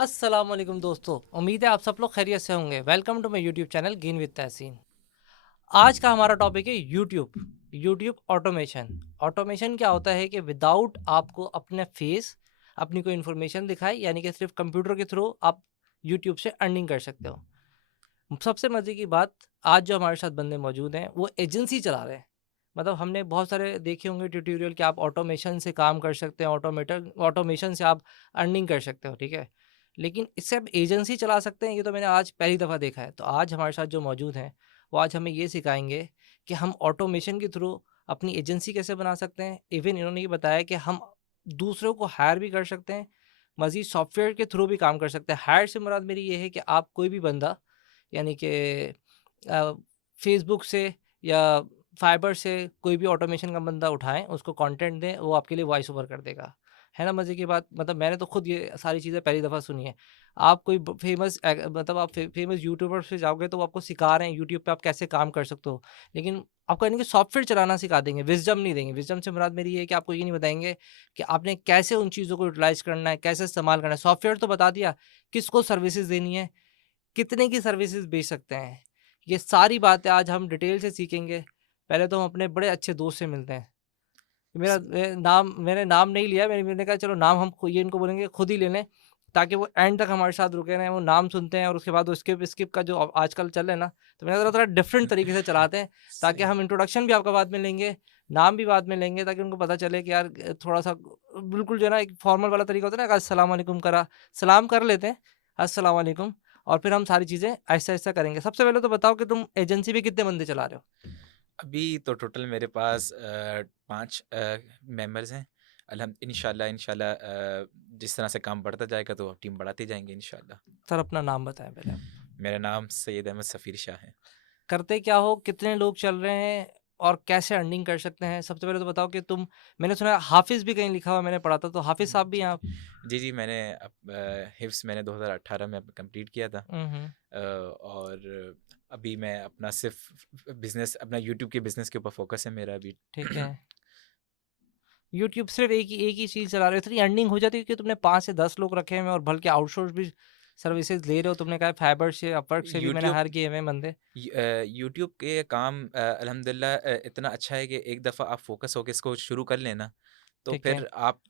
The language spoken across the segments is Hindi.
अस्सलाम वालेकुम दोस्तों, उम्मीद है आप सब लोग खैरियत से होंगे। Welcome to my YouTube channel gain with Tahseen. आज का हमारा टॉपिक है यूट्यूब ऑटोमेशन। ऑटोमेशन क्या होता है कि विदाउट आपको अपने फेस अपनी कोई इन्फॉर्मेशन दिखाए, यानी कि सिर्फ कंप्यूटर के थ्रू आप यूट्यूब से अर्निंग कर सकते हो। सबसे मज़े की बात, आज जो हमारे साथ बंदे मौजूद हैं वो एजेंसी चला रहे हैं। मतलब हमने बहुत सारे देखे होंगे ट्यूटोरियल कि आप ऑटोमेशन से काम कर सकते हैं, ऑटोमेशन से आप अर्निंग कर सकते हो, ठीक है। लेकिन इससे आप एजेंसी चला सकते हैं, ये तो मैंने आज पहली दफ़ा देखा है। तो आज हमारे साथ जो मौजूद हैं वो आज हमें ये सिखाएंगे कि हम ऑटोमेशन के थ्रू अपनी एजेंसी कैसे बना सकते हैं। इवन इन्होंने ये बताया कि हम दूसरों को हायर भी कर सकते हैं, मज़ीद सॉफ्टवेयर के थ्रू भी काम कर सकते हैं। हायर से मुराद मेरी ये है कि आप कोई भी बंदा, यानी कि फेसबुक से या फाइबर से कोई भी ऑटोमेशन का बंदा उठाएँ, उसको कंटेंट दें, वो आपके लिए वॉइस ओवर कर देगा। है ना मज़े की बात? मतलब मैंने तो खुद ये सारी चीज़ें पहली दफ़ा सुनी है। आप कोई ब फेमस मतलब आप फेमस यूट्यूबर पे जाओगे तो वो आपको सिखा रहे हैं यूट्यूब पे आप कैसे काम कर सकते हो। लेकिन आपको यानी कि सॉफ्टवेयर चलाना सिखा देंगे, विज़डम नहीं देंगे। विज़डम से मुराद मेरी ये है कि आपको ये नहीं बताएँगे कि आपने कैसे उन चीज़ों को यूटिलाइज़ करना है, कैसे इस्तेमाल करना है। सॉफ्टवेयर तो बता दिया, किसको सर्विसेज़ देनी है, कितने की सर्विसेज़ बेच सकते हैं। ये सारी बातें आज हम डिटेल से सीखेंगे। पहले तो हम अपने बड़े अच्छे दोस्त से मिलते हैं। मैंने नाम नहीं लिया, मैंने कहा चलो नाम हम ये इनको बोलेंगे खुद ही ले लें, ताकि वो एंड तक हमारे साथ रुके रहें। वो नाम सुनते हैं और उसके बाद वो स्किप स्किप का जो आजकल चल रहा है ना, तो मैंने कहा थोड़ा डिफरेंट तरीके से चलाते हैं, ताकि सही। हम इंट्रोडक्शन भी आपका बाद में लेंगे, नाम भी बाद में लेंगे, ताकि उनको पता चले कि यार थोड़ा-सा बिल्कुल जो है ना एक फॉर्मल वाला तरीका होता है ना, अस्सलाम वालेकुम करा, सलाम कर लेते हैं, अस्सलाम वालेकुम, और फिर हम सारी चीज़ें आहिस्ता-आहिस्ता करेंगे। सबसे पहले तो बताओ कि तुम एजेंसी में कितने बंदे चला रहे हो? अभी तो टोटल मेरे पास 5 मेंबर्स हैं। इंशाल्लाह इंशाल्लाह जिस तरह से काम बढ़ता जाएगा तो टीम बढ़ाते जाएँगे इंशाल्लाह। सर अपना नाम बताएँ पहले आप। मेरा नाम सैयद अहमद सफ़ीर शाह है। करते क्या हो? कितने लोग चल रहे हैं? और कैसे अर्निंग कर सकते हैं? सबसे पहले तो बताओ कि तुम, मैंने सुना है हाफ़िज़ भी कहीं लिखा हुआ मैंने पढ़ा था, तो हाफ़िज़ साहब भी हैं आप? जी, जी, मैंने हिफ्ज़ मैंने 2018 में कंप्लीट किया था। हुँ, हुँ। और अभी मैं अपना सिर्फ़ बिज़नेस अपना यूट्यूब के बिज़नेस के ऊपर फ़ोकस है मेरा अभी। ठीक है। यूट्यूब सिर्फ़ एक ही चीज़ चला रहे हो, इतनी अर्निंग हो जाती है कि तुमने 5 से 10 लोग रखे हुए हैं और बल्कि आउटसोर्स भी सर्विसेज़ ले रहे हो। तुमने कहा फाइबर से, अपवर्क से भी मैंने यूट्यूब हायर किए हुए हैं बंदे। यूट्यूब के काम अल्हम्दुलिल्लाह इतना अच्छा है कि एक दफ़ा आप फ़ोकस होके इसको शुरू कर लें ना, तो ठीक है, फिर आप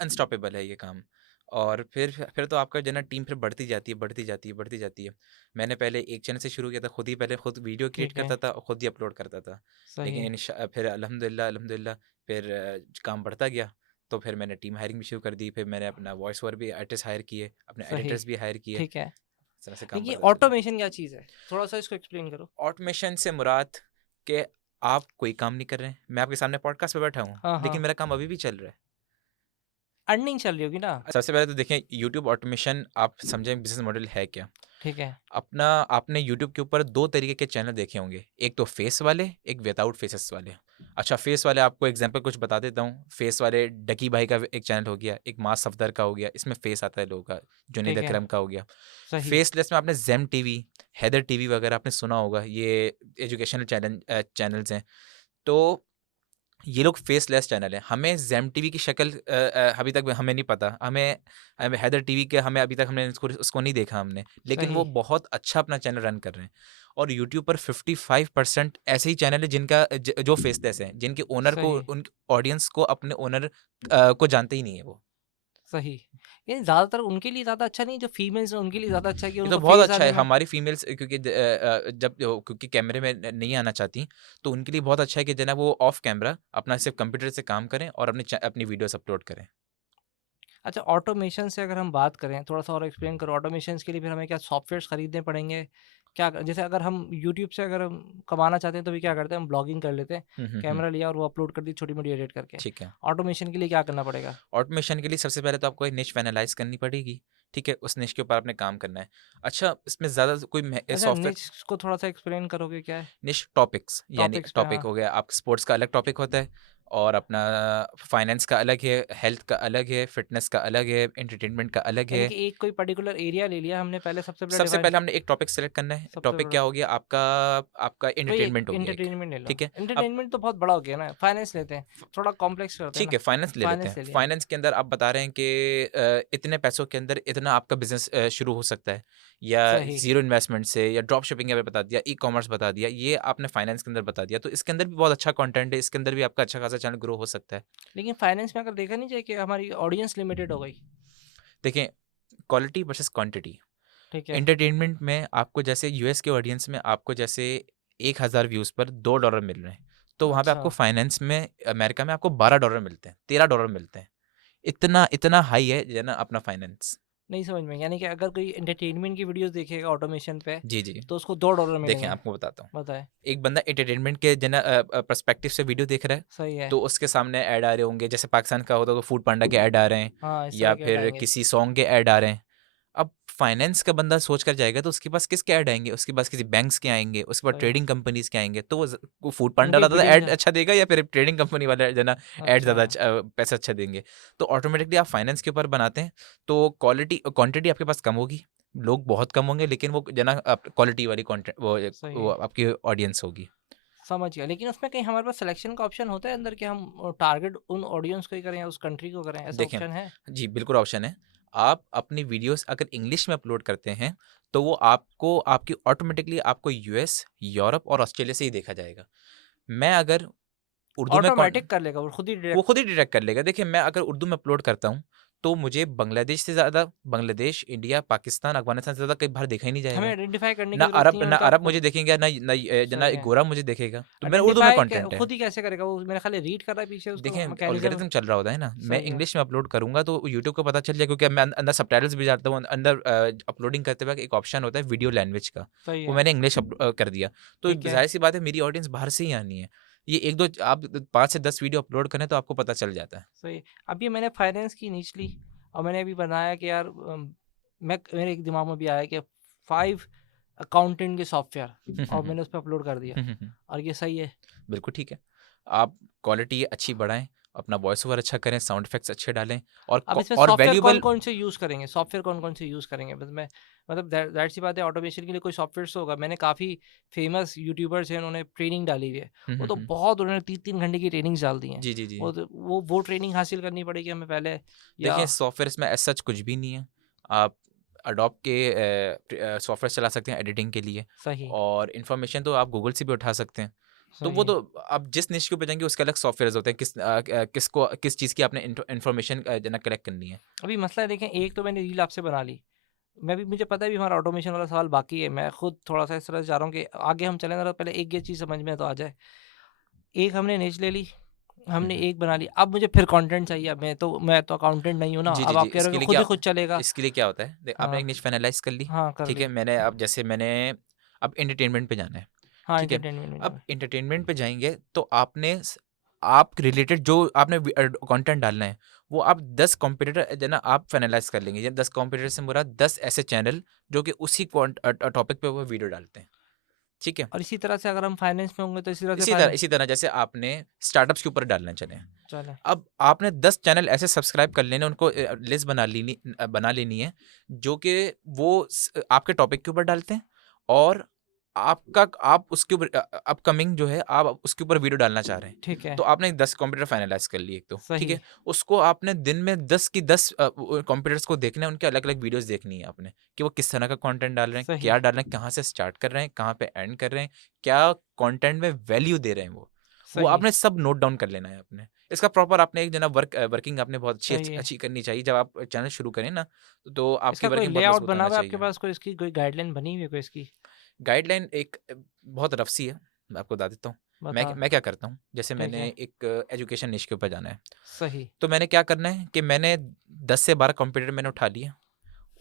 अनस्टॉपेबल है ये काम। और फिर तो आपका जो है ना टीम फिर बढ़ती जाती है, बढ़ती जाती है, बढ़ती जाती है। मैंने पहले एक चैनल से शुरू किया था, खुद वीडियो क्रिएट ठीक है। करता था और खुद ही अपलोड करता था। सही लेकिन है। फिर अल्हम्दुलिल्लाह अल्हम्दुलिल्लाह फिर काम बढ़ता गया, तो फिर मैंने टीम हायरिंग भी शुरू कर दी। फिर मैंने अपना वॉइस ओवर भी आर्टिस्ट हायर किए, अपने सही। एडिटर्स भी हायर किए। ठीक है। इस तरह से काम देखिए बढ़ता चला। ऑटोमेशन क्या चीज़ है? थोड़ा-सा इसको एक्सप्लेन करो। ऑटोमेशन से मुराद कि आप कोई काम नहीं कर रहे हैं। मैं आपके सामने पॉडकास्ट पे बैठा हूँ, हाँ, लेकिन हाँ। मेरा काम अभी भी चल रहा है। अर्निंग चल रही होगी ना? सबसे पहले तो देखें यूट्यूब ऑटोमेशन आप समझें बिज़नेस मॉडल है क्या? ठीक है। अपना आपने यूट्यूब के ऊपर 2 तरीके के चैनल देखे होंगे, एक तो फेस वाले, एक विदाउट फेसेस वाले। अच्छा, फेस वाले आपको एग्ज़ाम्पल कुछ बता देता हूँ। फेस वाले डकी भाई का एक चैनल हो गया, एक मास सफदर का हो गया, इसमें फेस आता है लोगों का, जुनैद ठीक है। अकरम का हो गया। सही। फेसलेस में आपने ज़ेम टीवी, हैदर टीवी वगैरह आपने सुना होगा, ये एजुकेशनल चैनल्स हैं। तो ये लोग फेसलेस चैनल हैं। हमें ज़ेम टीवी की शक्ल अभी तक हमें नहीं पता। हमें हमें हैदर टीवी के हमें अभी तक हमने उसको नहीं देखा हमने। लेकिन वो सही। बहुत अच्छा अपना चैनल रन कर रहे हैं। और यूट्यूब पर 55% ऐसे ही चैनल है जिनका जो फेसलेस हैं, जिनके ओनर को सही। उन ऑडियंस को अपने ओनर को जानते ही नहीं है वो। सही। ये ज़्यादातर उनके लिए ज़्यादा अच्छा नहीं है, जो फीमेल्स हैं उनके लिए ज़्यादा अच्छा है कि ये तो उनको बहुत फेस अच्छा है आने में। हमारी फीमेल्स क्योंकि क्योंकि कैमरे में नहीं आना चाहती, तो उनके लिए बहुत अच्छा है कि जो है ना वो ऑफ कैमरा अपना सिर्फ़ कंप्यूटर से काम करें और अपनी वीडियोज़ अपलोड करें। अच्छा, ऑटोमेशन से अगर हम बात करें, थोड़ा-सा और एक्सप्लेन करो ऑटोमेशंस के लिए, फिर हमें क्या सॉफ्टवेयर्स खरीदने पड़ेंगे? क्या जैसे अगर हम यूट्यूब से अगर हम कमाना चाहते हैं तो भी क्या करते हैं, हम ब्लॉगिंग कर लेते हैं, हुँ, हुँ, हुँ। कैमरा लिया और वो अपलोड कर दी छोटी-मोटी एडिट करके। ठीक है। ऑटोमेशन के लिए क्या करना पड़ेगा? ऑटोमेशन के लिए सबसे पहले तो आपको एक निश एनालाइज़ करनी पड़ेगी, ठीक है? उस निश के ऊपर आपने काम करना है। अच्छा, इसमें ज़्यादा कोई अच्छा, सॉफ्टवेयर निच को थोड़ा-सा एक्सप्लेन करोगे क्या है? निश टॉपिक्स यानी टॉपिक्स पे, टॉपिक हाँ। हो गया, आप स्पोर्ट्स का अलग टॉपिक होता है और अपना फाइनेंस का अलग है, हेल्थ का अलग है, फिटनेस का अलग है, एंटरटेनमेंट का अलग यानी है। कि एक कोई पर्टिकुलर एरिया ले लिया हमने पहले, सबसे पहले सबसे डिफाइन पहले हमने एक टॉपिक सेलेक्ट करना है। सबसे टॉपिक क्या बड़ा हो गया आपका? आपका कोई एक एंटरटेनमेंट हो गया एक, एंटरटेनमेंट ले लो। ठीक है? अब एंटरटेनमेंट तो बहुत बड़ा हो गया ना, फाइनेंस लेते हैं, थोड़ा कॉम्प्लेक्स करते हैं ठीक ना, है, फाइनेंस ले लेते फाइनेंस हैं। ले लिया। फाइनेंस के अंदर आप बता रहे हैं कि इतने पैसों के अंदर इतना आपका बिज़नेस शुरू हो सकता है, या सही, ज़ीरो इन्वेस्टमेंट से, या ड्रॉप शिपिंग यहाँ पे बता दिया, ई-कॉमर्स बता दिया, ये आपने फाइनेंस के अंदर बता दिया। तो इसके अंदर भी बहुत अच्छा कंटेंट है, इसके अंदर भी आपका अच्छा खासा चैनल ग्रो हो सकता है। लेकिन फाइनेंस में अगर देखा नहीं जाए कि हमारी ऑडियंस लिमिटेड हो गई, देखें, क्वालिटी वर्सेस क्वांटिटी। ठीक है? एंटरटेनमेंट में आपको जैसे यूएस के ऑडियंस में आपको जैसे 1000 व्यूज़ पर $2 मिल रहे हैं, तो वहाँ पे अच्छा, आपको फाइनेंस में अमेरिका में आपको $12 मिलते हैं, $13 मिलते हैं। इतना इतना हाई है ना अपना फाइनेंस। नहीं समझ में, यानी कि अगर कोई एंटरटेनमेंट की वीडियोस देखेगा ऑटोमेशन पे, जी, जी। तो उसको $2 देखें, मिलेंगे। आपको बताता हूँ। बताएँ। एक बंदा एंटरटेनमेंट के पर्सपेक्टिव से वीडियो देख रहा है, सही है। तो उसके सामने ऐड आ रहे होंगे। जैसे पाकिस्तान का होता तो फूड पांडा के ऐड आ रहे हैं, हाँ, इस या तरह के ऐड फिर आएँगे। किसी सॉन्ग के ऐड आ रहे हैं। अब फाइनेंस का बंदा सोच कर जाएगा तो उसके पास किसके ऐड आएँगे? उसके पास किसी बैंक्स के आएँगे, उसके बाद सही है। ट्रेडिंग कंपनीज़ के आएँगे। तो वो फूड पांडा उनके वाला ज़्यादा बिलियंस ऐड अच्छा देगा, या फिर ट्रेडिंग कंपनी वाले ऐड अच्छा, ज़्यादा पैसा अच्छा देंगे? तो ऑटोमेटिकली आप फाइनेंस के ऊपर बनाते हैं, तो क्वांटिटी आपके पास कम होगी, लोग बहुत कम होंगे, लेकिन वो क्वालिटी वाली कंटेंट सही वो है। आपकी ऑडियंस होगी। समझ गया, लेकिन उसमें कहीं हमारे पास सिलेक्शन का ऑप्शन होता है अंदर कि हम टारगेट उन ऑडियंस को ही करें या उस कंट्री को करें, ऐसा देखें, ऑप्शन है? जी, बिल्कुल ऑप्शन है। आप अपनी वीडियोज़ अगर इंग्लिश में अपलोड करते हैं, तो वो आपकी ऑटोमैटिकली आपको यूएस, यूरोप और ऑस्ट्रेलिया से ही देखा जाएगा। मैं अगर उर्दू में कॉन ऑटोमेटिक कर लेगा वो खुद ही वो डायरेक्ट। खुद ही डिटेक्ट कर लेगा। देखिए, मैं अगर उर्दू में अपलोड करता हूँ, तो मुझे बांग्लादेश से ज़्यादा, बांग्लादेश, इंडिया, पाकिस्तान, अफ़गानिस्तान से ज़्यादा कहीं बाहर देखा ही नहीं हमें जाएगा। आइडेंटिफाई करने ना की ज़रूरत नहीं अरब है ना उनका अरब खुद। मुझे देखेंगे, ना सही एक है। गोरा मुझे देखेगा, तो मेरा उर्दू में आइडेंटिफाई कंटेंट है। खुद ही कैसे करेगा वो, मेरे ख्याल है रीड कर रहा है पीछे उसका देखें, मैकेनिज्म। एल्गोरिथम चल रहा होता है ना, मैं सही है। इंग्लिश में अपलोड करूँगा तो यूट्यूब को पता चल जाएगा, क्योंकि मैं अंदर सबटाइटल्स भी डालता हूँ, अंदर अपलोडिंग करते वक़्त एक ऑप्शन होता है वीडियो लैंग्वेज का, सही वो है। मैंने इंग्लिश कर दिया। तो ठीक है। ज़ाहिर-सी बात है, मेरी ऑडियंस बाहर से ही आनी है। ये 1-2 आप 5 से 10 वीडियो अपलोड करें तो आपको पता चल जाता है। सही है। अब ये मैंने फाइनेंस की नीच ली और मैंने अभी बनाया कि यार मैं मेरे एक दिमाग में भी आया कि 5 अकाउंटेंट के सॉफ्टवेयर, हुँ, हुँ, और हुँ। मैंने उस पे अपलोड कर दिया, हुँ, हुँ, हुँ। और ये सही है। बिल्कुल ठीक है। आप क्वालिटी अच्छी बढ़ाएँ, अपना वॉइस ओवर अच्छा करें, साउंड इफेक्ट्स अच्छे डालें, अब इसमें और सॉफ्टवेयर वैल्यूएबल। कौन-कौन से यूज़ करेंगे? सॉफ्टवेयर कौन-कौन से यूज़ करेंगे? बस मैं मतलब ज़ाहिर-सी बात है, ऑटोमेशन के लिए कोई सॉफ्टवेयर्स तो होगा। मैंने काफ़ी फेमस यूट्यूबर्स हैं, उन्होंने ट्रेनिंग डाली हुई है। हुँ, वो हुँ, तो हुँ। बहुत, उन्होंने 3-3 घंटे की ट्रेनिंग्स डाल दी हैं। जी, जी, जी। वो ट्रेनिंग हासिल करनी पड़ेगी हमें पहले, या देखिए, सॉफ्टवेयर्स में एज़ सच कुछ भी नहीं है। आप एडोब के सॉफ्टवेयर चला सकते हैं एडिटिंग के लिए, सही, और इन्फॉर्मेशन तो आप गूगल से भी उठा सकते हैं। तो वो सही। तो आप जिस निश के ऊपर जाएँगे उसके अलग सॉफ्टवेयर्स होते हैं, किस चीज़ की आपने इन्फॉर्मेशन कलेक्ट करनी है। अभी मसला है, देखें, एक तो मैंने रील आपसे बना ली। मुझे पता है भी हमारा ऑटोमेशन वाला सवाल बाकी है। मैं खुद थोड़ा-सा इस तरह से चाह रहा हूँ कि आगे हम चलें ना, तो पहले एक ये चीज़ समझ में तो आ जाए। एक हमने निच ले ली, हुँ, हमने हुँ। एक बना ली। अब मुझे फिर कंटेंट चाहिए। अब मैं तो अकाउंटेंट नहीं हूँ ना। जी, अब जी, जी। आप कह रहे हो कि खुद ही खुद चलेगा। इसके लिए क्या होता है, आपने हाँ, एक निश एनालाइज़ कर ली, हाँ, कर ठीक है? ली। मैंने अब एंटरटेनमेंट पे जाना है, हाँ, ठीक है? एंटरटेनमेंट में अब जाना है। एंटरटेनमेंट पे जाएँगे तो आप रिलेटेड जो आपने कंटेंट डालना है, वो आप 10 कॉम्पिटिटर आप फाइनलाइज़ कर लेंगे। या 10 कॉम्पिटिटर से मुराद 10 ऐसे चैनल जो कि उसी टॉपिक पे वो वीडियो डालते हैं, ठीक है? और इसी तरह से अगर हम फाइनेंस में होंगे तो इसी तरह से फाइनेंस इसी तरह जैसे आपने स्टार्टअप्स के ऊपर डालना चले, चलें। अब आपने 10 चैनल ऐसे सब्सक्राइब कर लेने, उनको लिस्ट बना लेनी है, जो कि वो आपके टॉपिक के ऊपर डालते हैं, और आप उसके ऊपर अपकमिंग जो है आप उसके ऊपर वीडियो डालना चाह रहे हैं। ठीक है, तो आपने 10 कंप्यूटर फाइनलाइज़ कर लिए एक तो, ठीक सही। है? उसको आपने दिन में 10 की 10 कंप्यूटर्स को देखना है, उनके अलग-अलग वीडियोज़ देखनी है आपने, कि वो किस तरह का कंटेंट डाल रहे हैं, सही, क्या डाल रहे हैं, कहाँ से स्टार्ट कर रहे हैं, कहाँ पे एंड कर रहे हैं, क्या कंटेंट में वैल्यू दे रहे हैं वो। वो सही, आपने सब नोट डाउन कर लेना है आपने। इसका प्रॉपर आपने एक वर्किंग आपने बहुत सही है। अच्छी करनी चाहिए। जब आप चैनल शुरू करें ना, तो आपकी इसका कोई वर्किंग बहुत लेआउट मज़बूत बना होना हुआ है आपके चाहिए। पास? कोई इसकी कोई गाइडलाइन बनी हुई है कोई इसकी? गाइडलाइन एक बहुत रफ़ सी है, मैं आपको बता देता हूँ। बता। मैं क्या करता हूँ, जैसे ठीक मैंने है, एक एजुकेशन निश के ऊपर जाना है, सही। तो मैंने क्या करना है कि मैंने 10 से 12 कंप्यूटर मैंने उठा लिए,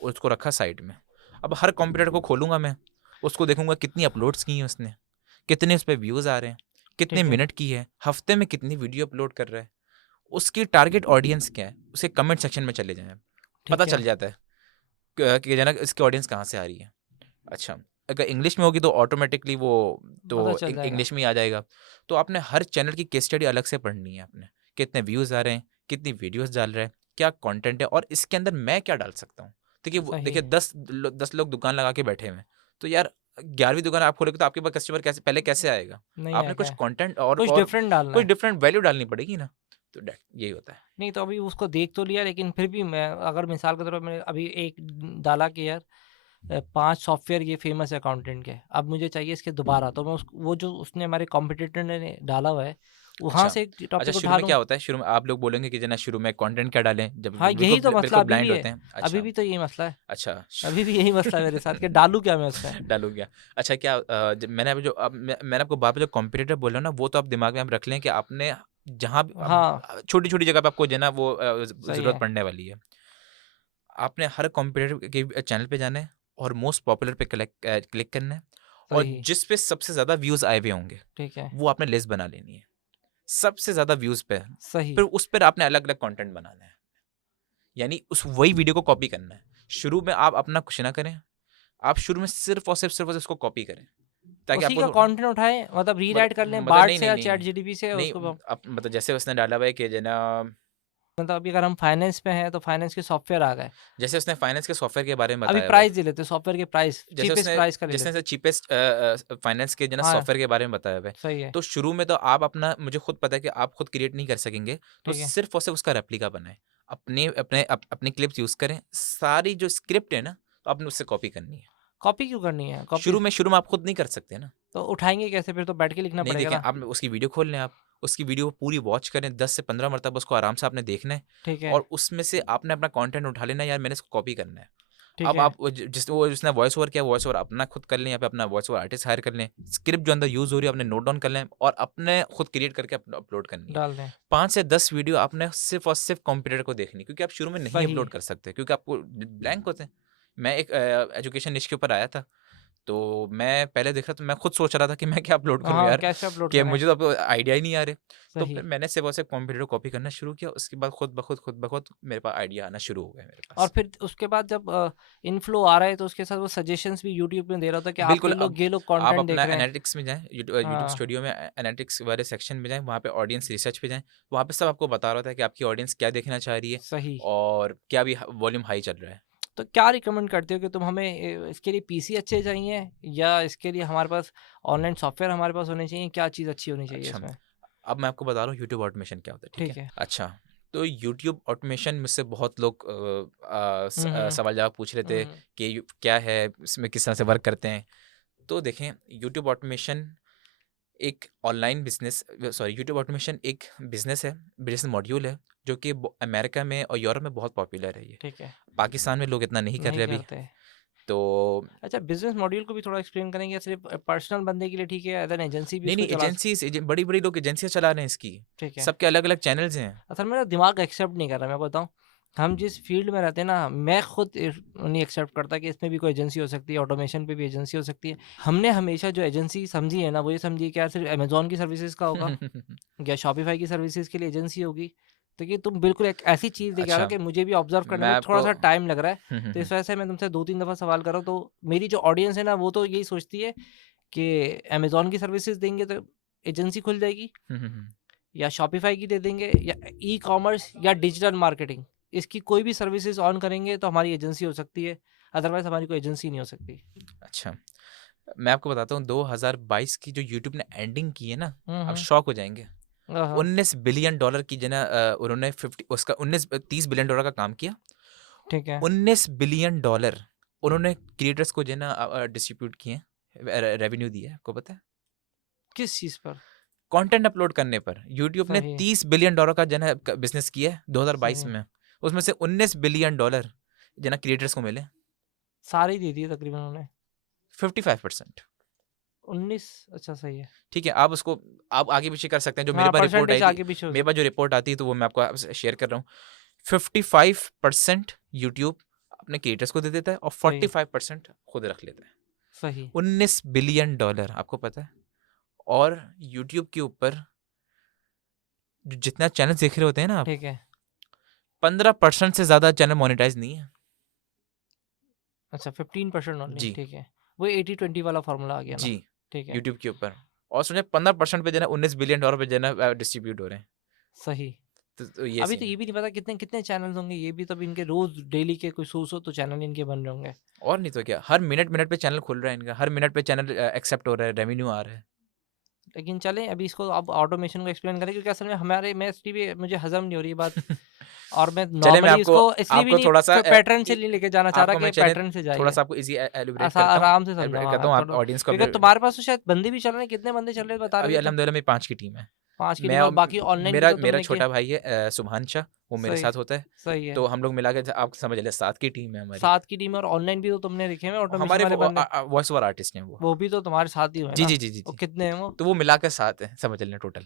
और उसको रखा साइड में। अब हर कंप्यूटर को खोलूँगा मैं, उसको देखूँगा कितनी अपलोड्स की हैं उसने, कितने उस पे व्यूज़ आ रहे हैं, कितने ठीक है, मिनट की है, हफ़्ते में कितनी वीडियो अपलोड कर रहा है। उसकी टारगेट ऑडियंस क्या है, उसे कमेंट सेक्शन में चले जाएँ, पता ठीक चल है। जाता है कि इसकी ऑडियंस कहाँ से आ रही है। अच्छा, अगर इंग्लिश में होगी तो ऑटोमेटिकली वो तो पता चल जाएगा। इंग्लिश में ही आ जाएगा। तो आपने हर चैनल की केस स्टडी अलग से पढ़नी है आपने, कितने व्यूज़ आ रहे हैं, कितनी वीडियोज़ डाल रहे हैं, क्या कंटेंट है और इसके अंदर मैं क्या डाल सकता हूँ। सही। देखिए 10 लोग दुकान लगा के बैठे हुए हैं, तो यार 11वीं दुकान आप खोलोगे तो आपके पास कस्टमर कैसे आएगा? नहीं आपने आएगा कुछ है। कंटेंट कुछ और डिफरेंट डालना कुछ है। डिफरेंट वैल्यू डालनी पड़ेगी ना, तो दैट यही होता है। नहीं तो अभी उसको देख तो लिया, लेकिन फिर भी मैं अगर मिसाल के तौर पर मैंने अभी एक डाला कि यार 5 सॉफ्टवेयर ये फेमस है अकाउंटेंट के, अब मुझे चाहिए इसके दोबारा, तो मैं वो जो उसने हमारे कॉम्पिटिटर ने डाला हुआ है, वहाँ अच्छा, से एक अच्छा टॉपिक शुरू उठा में लूँ। क्या होता है? शुरू में आप लोग बोलेंगे कि जना शुरू में कंटेंट क्या डालें? जब हाँ, यही तो मसला बिल्कुल अभी भी ब्लाइंड है। होते हैं। अभी अच्छा, भी तो यही मसला है। अच्छा अभी भी यही मसला है मेरे साथ कि डालूँ क्या मैं उसमें? डालू क्या? अच्छा क्या जब मैंने अभी जो अब मैंने आपको बाद में जो कॉम्पिटिटर बोला ना, वो तो आप दिमाग में आप रख लें कि आपने जहाँ भी हाँ, छोटी-छोटी जगह पे आपको जो है ना वो सही ज़रूरत है, पड़ने वाली है। आपने हर कॉम्पिटिटर के चैनल पे जाना है और मोस्ट पॉपुलर पे क्लिक करना है और सही, जिस पे सबसे ज़्यादा व्यूज़ आए हुए होंगे, ठीक है, वो आपने लिस्ट बना लेनी है। सबसे ज़्यादा व्यूज़ पे, सही, फिर उस पर आपने अलग-अलग कंटेंट बनाना है। यानी उस वही वीडियो को कॉपी करना है। शुरू में आप अपना कुछ ना करें, आप शुरू में सिर्फ़ और सिर्फ़ उसको कॉपी करें, ताकि उसी का आपको कंटेंट उठाएँ, मतलब रीराइट कर लें मतलब बार्ड नहीं, से नहीं, या नहीं, चैट जीटीपी से नहीं उसको। अब मतलब जैसे उसने डाला हुआ है कि जो ना मतलब अभी अगर हम फाइनेंस में हैं, तो फाइनेंस के सॉफ्टवेयर आ गए। जैसे उसने फाइनेंस के सॉफ्टवेयर के बारे में अभी बताया हुआ है। प्राइस ले लेते हैं, सॉफ्टवेयर के प्राइस, जैसे चीपेस्ट उसने प्राइस का ले जिसने लेते से हैं। चीपेस्ट फाइनेंस के जो ना हाँ, सॉफ्टवेयर के बारे में बताया हुआ है। सही है, तो शुरू में तो आप अपना मुझे खुद पता है कि आप खुद क्रिएट नहीं कर सकेंगे, तो ठीक है, सिर्फ़ और सिर्फ़ उसका रेप्लिका बनाएँ। अपनी क्लिप्स यूज़ करें, सारी जो स्क्रिप्ट है ना, तो आपने उससे कॉपी करनी है। कॉपी क्यों करनी है? कॉपी शुरू में आप खुद नहीं कर सकते ना। तो उठाएँगे कैसे? फिर तो बैठ के लिखना नहीं पड़ेगा देखें, ना। आप उसकी वीडियो खोल लें आप, उसकी वीडियो को पूरी वॉच करें 10 से 15 मरतबा उसको आराम से आपने देखना है ठीक है, और उसमें से आपने अपना कंटेंट उठा लेना है, यार मैंने इसको कॉपी करना है। ठीक अब है, आप वो जिसने वॉइस ओवर किया, वॉइस ओवर अपना खुद कर लें या फिर अपना वॉइस ओवर आर्टिस्ट हायर कर लें। स्क्रिप्ट जो अंदर यूज़ हो रही है आपने नोट डाउन कर लें और अपने खुद क्रिएट करके अपलोड करनी है। डाल दें। 5 से 10 वीडियो आपने सिर्फ़ और सिर्फ़ कंप्यूटर को देखनी है, क्योंकि आप शुरू में नहीं सही, अपलोड कर सकते क्योंकि आपको ब्लैंक होते हैं। मैं एक एजुकेशन निश के ऊपर आया था, तो मैं पहले देख रहा था, मैं खुद सोच रहा था कि मैं क्या अपलोड करूँ हाँ, यार, कैसे अपलोड कि करें? मुझे तो अब आइडिया ही नहीं आ रहे। तो सही। फिर मैंने सिर्फ़ और सिर्फ़ कंप्यूटर कॉपी करना शुरू किया, उसके बाद खुद ब खुद मेरे पास आइडिया आना शुरू हो गया मेरे और पास। फिर उसके बाद जब इनफ्लो आ रहा है, तो उसके साथ वो सजेशंस भी यूट्यूब में दे रहा होता है कि बिल्कुल, आपके अब लोग ये लोग आप कंटेंट अपना देख रहे हैं। एनालिटिक्स में जाएँ, यूट्यूब हाँ, स्टूडियो में एनालिटिक्स वाले सेक्शन में जाएँ, वहाँ पे ऑडियंस रिसर्च पे जाएँ, वहाँ पे सब आपको बता रहा था कि आपकी ऑडियंस क्या देखना चाह रही है सही। और क्या अभी वॉल्यूम हाई चल रहा है। तो क्या रिकमेंड करते हो कि तुम हमें इसके लिए पीसी अच्छे चाहिए, या इसके लिए हमारे पास ऑनलाइन सॉफ्टवेयर हमारे पास होने चाहिए? क्या चीज़ अच्छी होनी चाहिए अच्छा, इसमें? अब मैं आपको बता रहा हूँ यूट्यूब ऑटोमेशन क्या होता है, ठीक है? ठीक है। अच्छा, तो यूट्यूब ऑटोमेशन मुझसे बहुत लोग हुँ। सवाल-जवाब पूछ रहे थे हुँ। कि क्या है, इसमें किस तरह से वर्क करते हैं? तो देखें, यूट्यूब ऑटोमेशन एक ऑनलाइन बिज़नेस यूट्यूब ऑटोमेशन एक बिज़नेस है, बिज़नेस मॉड्यूल है, जो कि अमेरिका में और यूरोप में बहुत पॉपुलर है ये। ठीक है, पाकिस्तान में लोग इतना नहीं कर नहीं रहे अभी। करते। तो अच्छा, बिज़नेस मॉड्यूल को भी थोड़ा एक्सप्लेन करेंगे? सिर्फ़ पर्सनल बंदे के लिए ठीक है, एज़ एन एजेंसी भी नहीं, इसको नहीं, चला बड़ी-बड़ी लोग एजेंसियाँ चला रहे हैं इसकी। ठीक है। सबके अलग-अलग चैनल्स हैं। असल में ना दिमाग एक्सेप्ट नहीं कर रहा, मैं बताऊँ। हम जिस फ़ील्ड में रहते हैं ना, मैं खुद नहीं एक्सेप्ट करता कि इसमें भी कोई एजेंसी हो सकती है, ऑटोमेशन पे भी एजेंसी हो सकती है। हमने हमेशा जो एजेंसी समझी है ना, वो ये समझी है कि यार सिर्फ़ अमेज़न की सर्विसेज़ का होगा या शॉपिफ़ाई की सर्विसेज़ के लिए एजेंसी होगी। तो ये तुम बिल्कुल एक ऐसी चीज़ लेके आ रहे हो अच्छा, कि मुझे भी ऑब्ज़र्व करने मैं में आपको थोड़ा-सा टाइम लग रहा है। हुँ, हुँ, तो हुँ। इस वजह से मैं तुमसे 2-3 दफ़ा सवाल कर रहा हूँ, तो मेरी जो ऑडियंस है ना, वो तो यही सोचती है कि अमेज़न की सर्विसेज़ देंगे तो एजेंसी खुल जाएगी, हुँ, हुँ, हुँ। या शॉपिफ़ाई की दे देंगे, या ई-कॉमर्स या डिजिटल मार्केटिंग। इसकी कोई भी सर्विसेज़ ऑन करेंगे तो हमारी एजेंसी हो सकती है, अदरवाइज़ हमारी कोई एजेंसी नहीं हो सकती। अच्छा, मैं आपको बताता हूँ 2022 की जो यूट्यूब ने एंडिंग की है ना, हुँ, आप हुँ। शॉक हो जाएँगे। हाँ, हाँ। 19 बिलियन डॉलर की जो है ना उन्होंने 50 उसका 19 30 बिलियन डॉलर का काम किया। ठीक है। 19 बिलियन डॉलर उन्होंने क्रिएटर्स को जो है ना डिस्ट्रीब्यूट किए हैं, रेवेन्यू दिया है, आपको पता है? किस चीज़ पर? कंटेंट अपलोड करने पर यूट्यूब ने सही, 30 बिलियन डॉलर का जो है ना बिज़नेस किया है 2022 सही। में। उसमें से 19 बिलियन डॉलर जो है ना क्रिएटर्स को मिले, सारे ही दे दिए तकरीबन उन्होंने। 55%। 19, अच्छा सही है। ठीक है, आप आगे पीछे कर सकते हैं, जो मेरे हाँ, पास रिपोर्ट आई परसेंटेज थी, आगे पीछे हो मेरे पास सकता जो है। रिपोर्ट आती है तो वो मैं आपको आपसे शेयर कर रहा हूँ। 55% यूट्यूब अपने क्रिएटर्स को दे देता है और सही, 45% खुद रख लेता है। सही। 19 बिलियन डॉलर आपको पता है? और यूट्यूब के ऊपर जितना चैनल देख रहे होते हैं ना आप, ठीक है। 15% से ज़्यादा चैनल मोनेटाइज़ नहीं है। अच्छा, 15% ओनली, जी, ठीक है। वो 80-20 वाला फॉर्मूला आ गया ना। जी, ठीक है, यूट्यूब के ऊपर। और सोचिए 15% पे जो है ना $19 बिलियन पे जो है ना डिस्ट्रीब्यूट हो रहे हैं। सही। तो ये अभी तो सीन ये है। भी नहीं पता कितने कितने चैनल्स होंगे, ये भी तो अभी इनके रोज डेली के कोई 100 तो चैनल इनके बन रहे होंगे। और नहीं तो क्या, हर मिनट पे चैनल खुल रहा है इनका, हर मिनट पे चैनल एक्सेप्ट हो रहा है, रेवेन्यू आ रहा है। लेकिन चलें अभी इसको अब ऑटोमेशन को एक्सप्लेन करें, क्योंकि असल में हमारे मैं इसलिए भी मुझे हज़म नहीं हो रही ये बात, और मैं चलिए मैं नॉर्मली आपको इसको इसलिए भी आपको नहीं थोड़ा-सा पैटर्न से नहीं लेके जाना चाह रहा आपको मैं कि चलिए पैटर्न से जाइए। थोड़ा-सा आपको ईज़ी एलुब्रेट आसा करता हूँ, आराम से समझाओ, एलुब्रेट हाँ, करता हूँ, आप थोड़ा, ऑडियंस को क्योंकि अपने तुम्हारे पास तो शायद बंदे भी चल रहे हैं, कितने बंदे चल रहे हैं बता रहे अभी थे तुम? अल्हम्दुलिल्लाह मेरी 5 की टीम है। 5 की मैं टीम, और और बाकी ऑनलाइन भी मेरा तो मेरा तुमने किए। छोटा भाई है सुभान शाह, वो मेरे सही, साथ होता है। सही है। तो हम लोग मिला के आप समझ लीजिए 7 की टीम है हमारी। 7 की टीम है, और ऑनलाइन भी तो तुमने रखे हुए हैं ऑटोमेशन हमारे वाले वो बंदे, वॉइस ओवर आर्टिस्ट हैं वो। वो भी तो तुम्हारे साथ ही हुए जी, ना? जी, जी, जी, वो जी। कितने हैं वो? तो वो मिला के 7 हैं, समझ लें टोटल।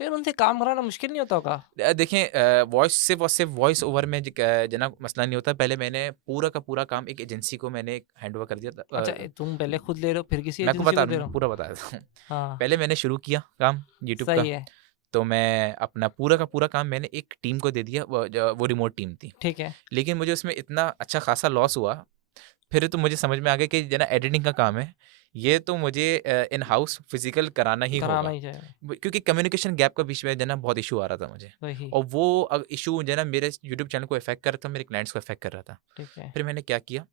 तो यार उनसे काम कराना मुश्किल नहीं होता होगा? देखें वॉइस सिर्फ़ और सिर्फ़ वॉइस ओवर में जना मसला नहीं होता। पहले मैंने पूरा का पूरा काम एक एजेंसी को मैंने हैंडओवर कर दिया था। अच्छा, तुम पहले खुद ले रहे हो फिर किसी मैं आपको एजेंसी बता को दे दूँ, रहे हो? पूरा बता देता हूँ। हाँ, पहले मैंने शुरू किया काम यूट्यूब का, सही है, तो मैं अपना पूरा का पूरा काम मैंने एक टीम को दे दिया, वो रिमोट टीम थी। ठीक है। लेकिन मुझे उसमें इतना अच्छा खासा लॉस हुआ, फिर तो मुझे समझ में आ गया कि जना एडिटिंग का काम है, ये तो मुझे इन हाउस फिज़िकल कराना ही कराना होगा। ही चाहिए, क्योंकि कम्युनिकेशन गैप का बीच में जना बहुत इशू आ रहा था मुझे, वही, और वो इशू जो है ना मेरे यूट्यूब चैनल को इफेक्ट कर रहा था, मेरे क्लाइंट्स को इफेक्ट कर रहा था। ठीक है, फिर मैंने क्या किया,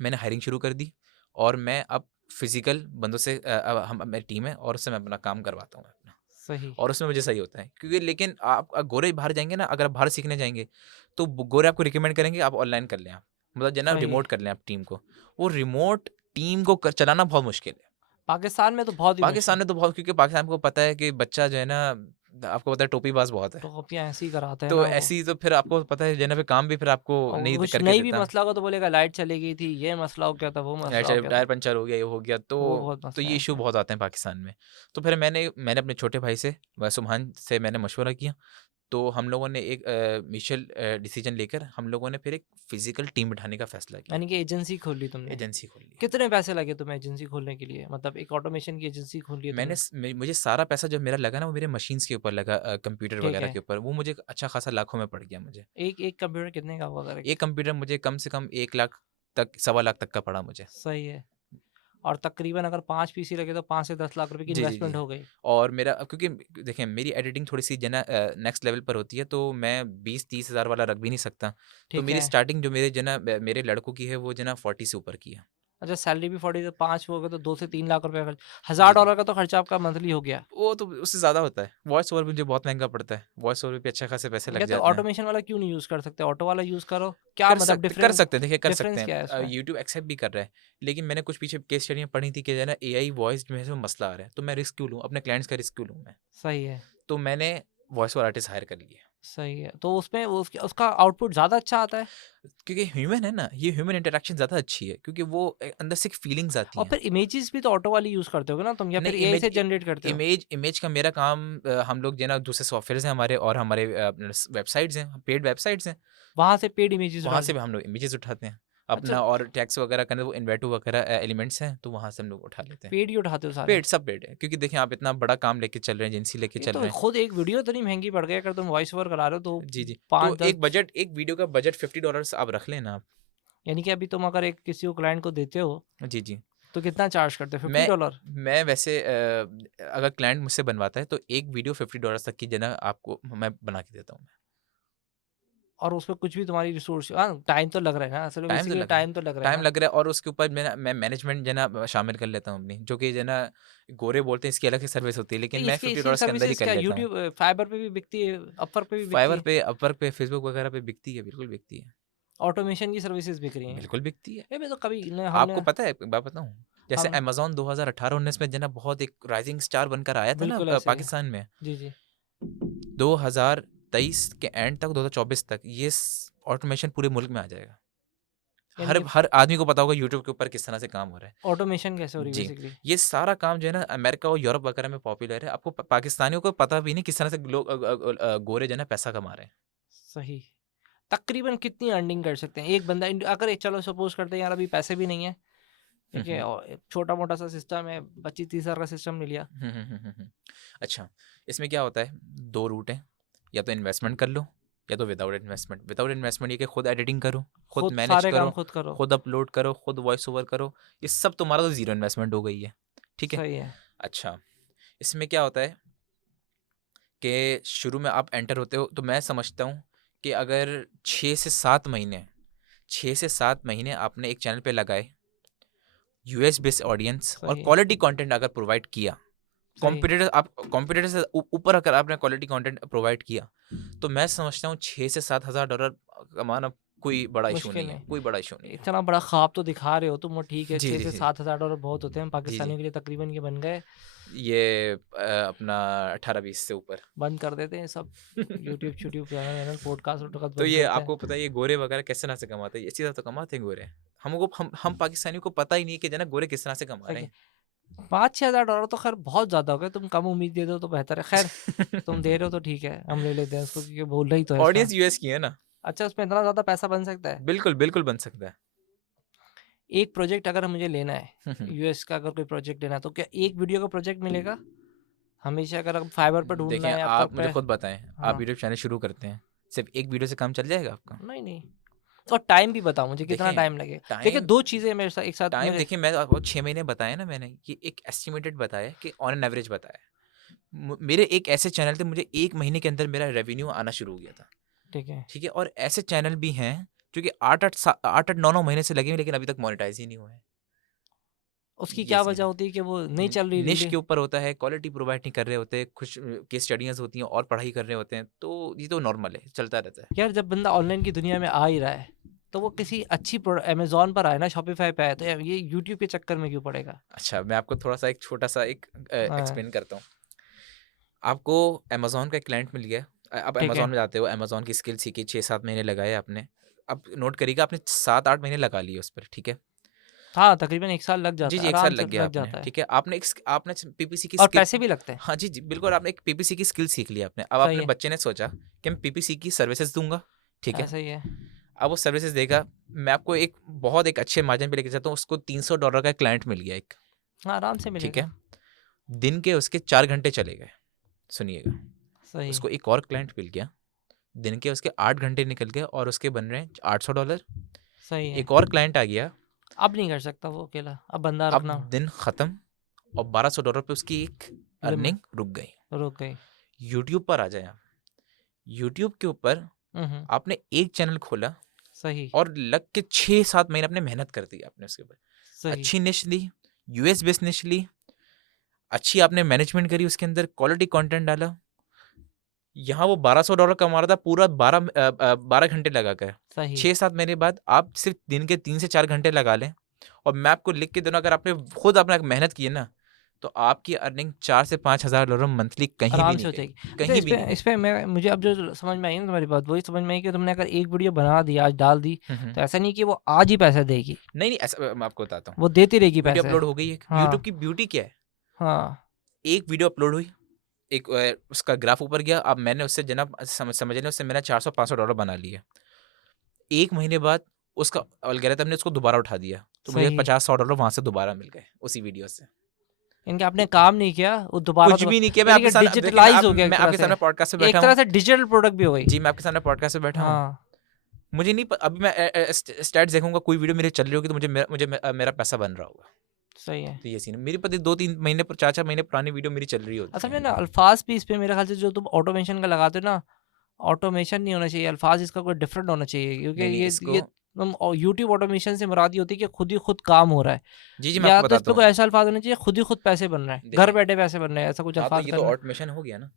मैंने हायरिंग शुरू कर दी, और मैं अब फिजिकल बंदों से अब हम मेरी टीम है और उससे मैं अपना काम करवाता हूँ अपना, सही, और उसमें मुझे सही होता है। क्योंकि लेकिन आप गोरे बाहर जाएंगे ना, अगर आप बाहर सीखने जाएंगे तो गोरे आपको रिकमेंड करेंगे आप ऑनलाइन कर लें, आप मतलब जो है ना सही। रिमोट कर लें आप टीम को। वो रिमोट टीम को चलाना बहुत मुश्किल है पाकिस्तान में तो बहुत ही पाकिस्तान मुश्किल, में। तो बहुत, क्योंकि पाकिस्तान को पता है कि बच्चा जो है ना, आपको पता है टोपीबाज बहुत है। टोपियाँ ऐसे ही कराते हैं तो ना वो। ऐसी तो फिर आपको पता है जैना पे काम भी फिर आपको और नहीं कुछ करके नहीं भी देता। मसला होगा तो बोलेगा लाइट चली गई थी, ये मसला हो गया था, वो मसला हो गया टायर था। पंचर हो गया, ये हो गया, वो बहुत तो मसले ये हैं इशू ऐसे। बहुत आते हैं पाकिस्तान में। तो फिर मैंने अपने छोटे भाई से सुभान से मैंने मशवरा किया, तो हम लोगों ने एक म्यूचुअल डिसीजन लेकर हम लोगों ने फिर एक फिजिकल टीम बिठाने का फैसला किया, यानी कि एजेंसी खोल ली तुमने। एजेंसी खोल ली। कितने पैसे लगे तुम्हें एजेंसी खोलने के लिए? मतलब एक ऑटोमेशन की एजेंसी खोल ली है तुमने। मुझे सारा पैसा जो मेरा लगा ना, वो मेरे मशीन्स के ऊपर लगा, कंप्यूटर ठीक वगैरह है। के ऊपर, वो मुझे अच्छा खासा लाखों में पड़ गया मुझे। एक एक कंप्यूटर कितने का हुआ करेगा? एक कंप्यूटर मुझे कम से कम 1 लाख तक, 1.25 लाख तक का पड़ा मुझे। सही है। और तकरीबन अगर 5 पीसी लगे तो 5 से 10 लाख रुपए की जी, जी, इन्वेस्टमेंट जी। हो गई। और मेरा क्योंकि देखिए मेरी एडिटिंग थोड़ी-सी जो है ना नेक्स्ट लेवल पर होती है, तो मैं 20-30 हज़ार वाला रख भी नहीं सकता। तो ठीक मेरी है। स्टार्टिंग जो मेरे जो है ना मेरे लड़कों की है, वो जो है ना 40 से ऊपर की है। अच्छा, सैलरी भी 40 से 5 हो गए तो 2 से 3 लाख रुपए खर्च, जी, जी। $1000 का तो खर्चा आपका मंथली हो गया। वो तो उससे ज़्यादा होता है। वॉइस ओवर मुझे बहुत महँगा पड़ता है। वॉइस ओवर पे अच्छे खासे पैसे लग क्या तो जाते हैं। ऑटोमेशन वाला क्यों नहीं यूज़ कर सकते? ऑटो वाला यूज़ करो। क्या मतलब कर सकते हैं, देखिए कर सकते डिफरेंस क्या है हैं। इसमें? यूट्यूब एक्सेप्ट भी कर रहा है। लेकिन मैंने कुछ पीछे केस स्टडियाँ पढ़ी थी कि जो है ना एआई वॉइस में से मसला आ रहा है। तो मैं रिस्क क्यों लूँ? अपने क्लाइंट्स का रिस्क क्यों लूँ मैं? सही है, तो मैंने वॉइस ओवर आर्टिस्ट हायर कर लिए। सही है। तो उसमें उसका आउटपुट ज़्यादा अच्छा आता है? क्योंकि ह्यूमन है ना, ये ह्यूमन इंटरैक्शन ज़्यादा अच्छी है, क्योंकि वो अंदर से एक फीलिंग्स आती और हैं। फिर इमेजेस भी तो ऑटो वाली यूज़ करते होगे ना तुम, या नहीं, फिर एआई से जनरेट करते हो? इमेज का मेरा काम, हम लोग जो है ना दूसरे सॉफ्टवेयर्स हैं हमारे, और हमारे वेबसाइट्स हैं, पेड वेबसाइट्स हैं, वहाँ से पेड इमेजेस वहाँ उठा से लो। भी हम लोग इमेजेस उठाते हैं अच्छा, अपना, और टैग्स वगैरह करने, वो इन्वेटो वगैरह एलिमेंट्स हैं, तो वहाँ से हम लोग उठा लेते हैं। पेड ही उठाते हो सारे? पेड, सब पेड है, क्योंकि देखिए आप इतना बड़ा काम लेके चल रहे हैं, एजेंसी लेके ये चल तो रहे हैं। खुद एक वीडियो इतनी महंगी पड़ गई, अगर तुम वॉइस ओवर करा रहे हो तो जी, जी। तो 5-10, एक वीडियो का बजट $50 आप रख लेना आप। यानी कि अभी तुम अगर एक किसी को क्लाइंट को देते हो जी, जी। तो कितना चार्ज करते हो? मैं $50? मैं वैसे अगर क्लाइंट मुझसे बनवाता है तो एक वीडियो $50 तक की जो है ना आपको मैं बना के देता हूँ मैं। और उसमें कुछ भी तुम्हारी रिसोर्स, हाँ, टाइम तो लग रहा है ना, असल में टाइम तो बेसिकली लग रहा है। टाइम तो लग रहा है टाइम ना। लग रहा है, और उसके ऊपर मैं मैनेजमेंट जो है ना शामिल कर लेता हूँ अपनी, जो कि जो है ना गोरे बोलते हैं इसकी अलग से सर्विस होती है, तो लेकिन मैं इसकी इसकी $50 के अंदर ही सर्विसेज कर क्या लेता हूँ। यूट्यूब फाइबर पे भी बिकती है, अपवर्क पे भी बिकती फाइवर है? पे, अपवर्क पे, फेसबुक वगैरह पे बिकती है, बिल्कुल बिकती है। ऑटोमेशन की सर्विसेज बिक रही हैं? बिल्कुल बिकती है। ये मैं तो कभी न, आपको हमने पता है, एक बात बताऊँ? जैसे हम अमेज़न 2018-19 में जो है ना बहुत एक राइज़िंग स्टार बनकर आया था ना बिल्कुल ऐसे ही है। पाकिस्तान में। जी, जी। 2023 के एंड तक, 2024 तक ये ऑटोमेशन पूरे मुल्क में आ जाएगा। यानी हर कि हर आदमी को पता होगा यूट्यूब के ऊपर किस तरह से काम हो रहा है। ऑटोमेशन कैसे हो रही है जी, बेसिकली? ये सारा काम जो है ना अमेरिका और यूरोप वगैरह में पॉपुलर है। आपको पाकिस्तानियों को पता भी नहीं किस तरह से लोग गोरे जो है ना पैसा कमा रहे हैं। सही। तकरीबन कितनी अर्निंग कर सकते हैं एक बंदा अगर चलो सपोज करते हैं यार अभी पैसे भी नहीं है, हुँ, ठीक है, हुँ। और छोटा मोटा सा सिस्टम है, 25-30 हज़ार का सिस्टम ले लिया। हुँ, हुँ, हुँ, हुँ, हुँ। अच्छा, इसमें क्या होता है, 2 रूट हैं, या तो इन्वेस्टमेंट कर लो, या तो विदाउट इन्वेस्टमेंट। विदाउट इन्वेस्टमेंट ये कि खुद एडिटिंग करो, खुद खुद मैनेज सारे काम करो, खुद करो। खुद अपलोड करो, खुद वॉइस ओवर करो, ये सब तुम्हारा तो जीरो इन्वेस्टमेंट हो गई है, ठीक है। सही है। अच्छा, इसमें क्या होता है कि शुरू में आप एंटर होते हो तो मैं समझता हूँ कि अगर 6 से 7 महीने आपने एक चैनल पे लगाए, यूएस बेस्ड ऑडियंस और सही। क्वालिटी कंटेंट अगर प्रोवाइड किया, सही। कॉम्पिटिटर से ऊपर अगर आपने क्वालिटी कंटेंट प्रोवाइड किया, तो मैं समझता हूँ $6,000 से $7,000 कमाना कोई बड़ा इशू मुश्किल नहीं है, नहीं। कोई बड़ा इशू नहीं है। इतना बड़ा ख्वाब तो दिखा रहे हो तुम, वो ठीक है, जी 6 जी से जी 7,000 डॉलर बहुत होते हैं जी जी पाकिस्तानियों के लिए, तकरीबन ये बन गए। ये अपना 18-20 से ऊपर। बंद कर देते हैं सब, यूट्यूब चैनल पॉडकास्ट वोडकास्ट तो बंद ये करते हैं। आपको पता है ये गोरे वगैरह किस तरह से कमाते हैं, इसी तरह तो कमाते हैं गोरे। हम पाकिस्तानियों को पता ही नहीं है कि जना गोरे किस तरह से कमा रहे सही है। 5-6 हज़ार डॉलर तो खैर बहुत ज्यादा हो गया, तुम कम उम्मीद दे दो तो बेहतर है। खैर तुम दे रहे हो तो ठीक है, हम ले लेते हैं उसको, क्योंकि बोल रही तो है इसमें। ऑडियंस यूएस की है ना, अच्छा, उसमें इतना ज्यादा पैसा बन सकता है? बिल्कुल बिल्कुल बन सकता है। एक प्रोजेक्ट अगर मुझे लेना है, हम्म। यूएस का अगर कोई प्रोजेक्ट लेना है, तो क्या एक वीडियो का प्रोजेक्ट मिलेगा हमेशा? अगर हम फाइबर पर ढूंढना देखें, है एप्पल आप मुझे पे। खुद बताएं, आप हाँ। यूट्यूब चैनल शुरू करते हैं, सिर्फ एक वीडियो से काम चल जाएगा आपका? नहीं नहीं, और टाइम भी बताओ मुझे, कितना देखें, टाइम लगेगा? देखिए, टाइम दो चीजें मेरे साथ एक साथ टाइम मेरे। देखिए, मैं आपको 6 महीने बताया ना मैंने, कि एक एस्टिमेटेड बताया कि ऑन एन एवरेज बताया। मेरे एक ऐसे चैनल थे, मुझे 1 महीने के अंदर मेरा रेवेन्यू आना शुरू हो गया था, ठीक है। ठीक है। और ऐसे चैनल भी हैं जो कि 8-9 महीने से लगे हैं, लेकिन अभी तक मोनेटाइज ही नहीं हुए हैं। उसकी ये क्या सीन वजह है, होती है कि वो नहीं चल रही निश रीलें? के ऊपर होता है, क्वालिटी प्रोवाइड नहीं कर रहे होते, कुछ केस स्टडीज होती हैं और पढ़ाई कर रहे होते हैं, तो ये तो नॉर्मल है, चलता रहता है। यार, जब बंदा ऑनलाइन की दुनिया में आ ही रहा है, तो वो किसी अच्छी अमेजोन पर आए ना, शॉपिफाई पे आए, तो यार ये यूट्यूब के चक्कर में क्यों पड़ेगा? अच्छा, मैं आपको थोड़ा सा एक छोटा सा एक हाँ, एक्सप्लेन करता हूँ। आपको अमेजोन का एक क्लाइंट मिल गया, आप ठीक है। अमेजोन में जाते हो, अमेजोन की स्किल सीखी, 6-7 महीने लगाए आपने, अब नोट करिएगा आपने 7-8 महीने लगा लिए उस पर, ठीक है। हाँ, तकरीबन 1 साल लग जी जाता जी, है, 1 साल आराम से लग गया लग आपने, जाता है। ठीक है। आपने पीपीसी की और स्किल, पैसे भी लगते हैं। हाँ जी जी बिल्कुल, आपने एक पीपीसी की स्किल सीख ली आपने। अब सही अपने है। बच्चे ने सोचा कि मैं पीपीसी की सर्विसेज दूंगा, ठीक है। ऐसा ही है। अब वो सर्विसेज देगा, मैं आपको एक अच्छे मार्जिन पे लेके जाता हूँ, उसको $300 का क्लाइंट मिल गया एक, हाँ, आराम से ठीक मिलेगा। है। दिन के उसके 4 घंटे चले गए, सुनिएगा। सही। उसको एक और क्लाइंट मिल गया, दिन के उसके 8 घंटे निकल गए और उसके बन रहे हैं $800। सही है। एक और क्लाइंट आ गया, अब नहीं कर सकता वो अकेला, अब बंदा अब रखना। दिन खत्म और $1,200 पे उसकी एक लिमिट अर्निंग रुक गई। रुक गई। यूट्यूब पर आ जाए आप, यूट्यूब के ऊपर हम्म। आपने एक चैनल खोला सही। और लग के 6-7 महीने आपने मेहनत कर दी आपने उसके ऊपर, सही। अच्छी निश ली, यूएस बेस्ड निश ली, अच्छी आपने मैनेजमेंट करी, उसके अंदर क्वालिटी कंटेंट डाला। यहाँ वो $1,200 कमा रहा था पूरा 12 घंटे लगा कर। सही। 6-7 महीने बाद आप सिर्फ दिन के 3 से 4 घंटे लगा लें, और मैं आपको लिख के दूँ, अगर आपने खुद अपना मेहनत की है ना, तो आपकी अर्निंग $4,000 से $5,000 मंथली कहीं भी आराम से नहीं हो गई, जाएगी। अच्छा, कहीं इस भी पे नहीं गई। इस पे मैं मुझे अब जो समझ में आई ना तुम्हारी बात, वही समझ में आई कि तुमने अगर एक वीडियो बना दी, आज डाल दी, हम्म। तो ऐसा नहीं कि वो आज ही पैसा देगी, नहीं नहीं, ऐसा मैं आपको बताता हूँ। वो देती रहेगी वीडियो पैसे। अपलोड हो गई है, हाँ। यूट्यूब की ब्यूटी क्या है, हाँ। एक वीडियो अपलोड हुई, एक उसका ग्राफ ऊपर गया, अब मैंने उससे जनाब समझ लें, उससे मैंने $400-500 बना लिए। 1 महीने बाद उसका एल्गोरिथम ने उसको दोबारा उठा दिया, तो मुझे सही। $50-100 वहां से दोबारा मिल गए उसी वीडियो से। इनके आपने काम नहीं किया, वो दोबारा कुछ भी नहीं किया, मैं यानी आपके कि साथ, देखिए डिजिटलाइज हो गया एक मैं तरह आपके से, सामने पॉडकास्ट पे बैठा एक तरह हूँ। से डिजिटल प्रोडक्ट भी हो गई। जी, मैं आपके सामने पॉडकास्ट पे बैठा हूँ। हाँ। मुझे नहीं अभी मैं स्टैट्स देखूंगा, कोई वीडियो मेरी चल रही होगी, तो मेरा पैसा बन रहा होगा। सही है। तो ये सीन है, मेरी पता 2-3 महीने 4-4 महीने पुरानी वीडियो मेरी चल रही होती असल है। में ना अल्फाज भी इस पे मेरे ख्याल से जो तुम ऑटोमेशन का लगाते हो ना, ऑटोमेशन नहीं होना चाहिए, अल्फाज इसका कोई डिफरेंट होना चाहिए, क्योंकि नहीं नहीं, ये इसको तुम यूट्यूब ऑटोमेशन से मुराद ये होती है कि खुद ही खुद काम हो रहा है, जी जी मैं या आपको तो इस पे बताता कोई हूँ। ऐसा अल्फाज होना चाहिए खुद ही खुद पैसे बन रहे हैं, घर देखिए, बैठे पैसे बन रहे हैं, ऐसा कुछ हाँ तो अल्फाज ये तो करना। ऑटोमेशन हो गया ना।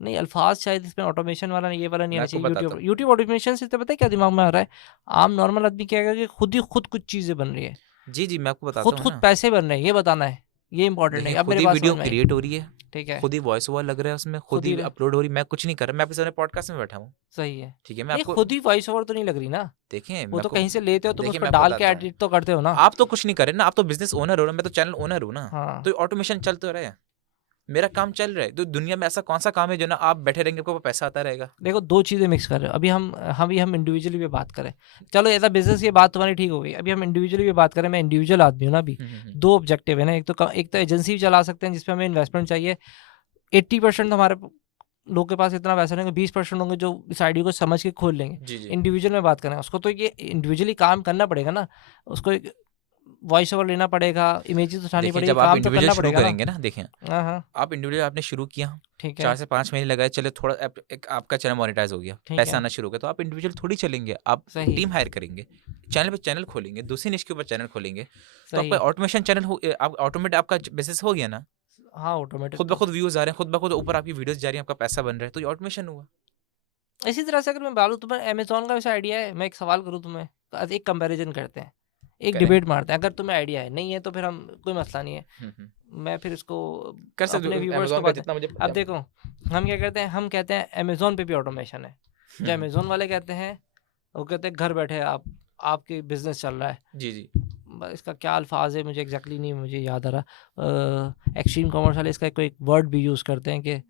नहीं, अल्फाज शायद इसमें ऑटोमेशन वाला ये वाला नहीं मैं आना आपको चाहिए। बताता यूट्यूब हूँ। यूट्यूब ऑटोमेशन से तो पता है क्या दिमाग में आ रहा है, आम नॉर्मल आदमी क्या कहेगा कि खुद ही खुद कुछ चीजें बन रही है, जी जी मैं आपको बताता खुद हूँ खुद ना। पैसे बन रहे हैं, ये बताना है, ये इंपॉर्टेंट है। देखिए, अब खुद मेरी ही बात वीडियो समझ में आई। क्रिएट हो रही है, ठीक है। खुद ही वॉइस ओवर लग रहा है उसमें, खुद खुद ही ही अपलोड हो रही है, मैं कुछ नहीं कर रहा, मैं आपके सामने पॉडकास्ट में बैठा हूँ, सही है। ठीक है। मैं नहीं, आपको खुद ही वॉइस ओवर तो नहीं लग रही ना, देखें, वो मैं तो आपको कहीं से लेते हो तुम, उस देखिए पर मैं आपको डाल के बताता हूँ, एडिट तो करते हो ना। आप तो कुछ नहीं कर रहे ना, आप तो बिजनेस ओनर हो ना, मैं तो चैनल ओनर हूँ ना। हाँ। तो ऑटोमेशन चल तो रहा है, मेरा काम चल रहा है, तो दुनिया में ऐसा कौन सा काम है जो ना आप बैठे रहेंगे आपको पैसा आता रहेगा। देखो, दो चीजें मिक्स कर रहे हो। अभी हम इंडिविजुअली भी बात करें, चलो एज अ बिजनेस ये बात तुम्हारी ठीक हो गई। अभी हम इंडिविजुअली भी बात करें, मैं इंडिविजुअल आदमी हूँ ना अभी। दो ऑब्जेक्टिव है ना, एक तो एजेंसी चला सकते हैं जिसपे हमें इन्वेस्टमेंट चाहिए, 80% हमारे लोग के पास इतना पैसा नहीं होगा, 20% होंगे जो इस आइडिया को समझ के खोल लेंगे। जी, जी। इंडिविजुअल में बात करें, उसको तो ये इंडिविजुअली काम करना पड़ेगा ना, उसको एक वॉइस ओवर लेना पड़ेगा, इमेजेस उठानी देखिए, पड़ेगी, जब आप काम तो इंडिविजुअल करना शुरू पड़ेगा ना। करेंगे ना, देखिए, हाँ, हाँ, आप इंडिविजुअल आपने शुरू किया, ठीक 4 है, से 5 महीने लगाए, चले थोड़ा एक आपका चैनल मोनेटाइज़ हो गया, ठीक पैसा है, आना शुरू हो गया, तो आप इंडिविजुअल थोड़ी चलेंगे, आप सही, टीम हायर करेंगे, चैनल पे चैनल खोलेंगे, दूसरी निश के ऊपर चैनल खोलेंगे, तो आपका सही। ऑटोमेशन चैनल आप ऑटोमेटिक आपका बिज़नेस हो गया ना, हाँ, ऑटोमेटिक खुद ब तो खुद व्यूज़ आ रहे हैं, खुद ब खुद ऊपर आपकी वीडियोज़ जा रही हैं, आपका पैसा बन रहा है, तो ये ऑटोमेशन हुआ। इसी तरह से अगर मैं बोलूँ, तुम्हें अमेज़न का वैसे आइडिया है? मैं एक सवाल करूँ तुम्हें, तो एक कंपैरिज़न करते हैं, एक करें? डिबेट मारते हैं। अगर तुम्हें आइडिया है, नहीं है तो फिर हम कोई मसला नहीं है। हुँ, हुँ। मैं फिर इसको कर सकते अपने हो, व्यूअर्स को अमेज़न का बता। जितना मुझे अब देखो, हम क्या करते हैं, हम कहते हैं अमेज़न पे भी ऑटोमेशन है। जो हुँ, अमेज़न वाले कहते हैं, वो कहते हैं घर बैठे आपके बिज़नेस चल रहा है। जी, जी। इसका क्या अल्फ़ाज़ है मुझे एग्ज़ैक्टली नहीं मुझे याद आ रहा। एक्सट्रीम कॉमर्स वाले इसका कोई वर्ड भी यूज़ करते हैं कि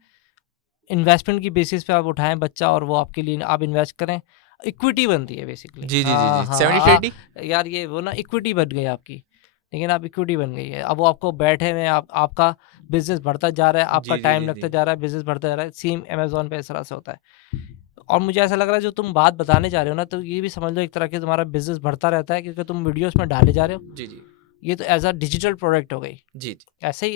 इन्वेस्टमेंट की बेसिस पे आप उठाएँ बच्चा और वो आपके लिए आप इन्वेस्ट करें, इक्विटी बनती है बेसिकली। जी, जी, जी, हाँ, जी, हाँ, 70-80? यार ये वो ना इक्विटी बन गई आपकी, लेकिन आप इक्विटी बन गई है। अब वो आपको बैठे हुए आपका बिज़नेस बढ़ता जा रहा है, आपका जी, जी, टाइम जी, लगता जी। जा रहा है, बिज़नेस बढ़ता जा रहा है, सेम अमेज़न पे इस तरह से होता है। और मुझे ऐसा लग रहा है जो तुम बात बताने जा रहे हो ना, तो ये भी समझ लो एक तरह की तुम्हारा बिज़नेस बढ़ता रहता है क्योंकि तुम वीडियोज़ में डाले जा रहे हो। जी, जी। ये तो ऐज़ अ डिजिटल प्रोडक्ट हो गई। जी, जी।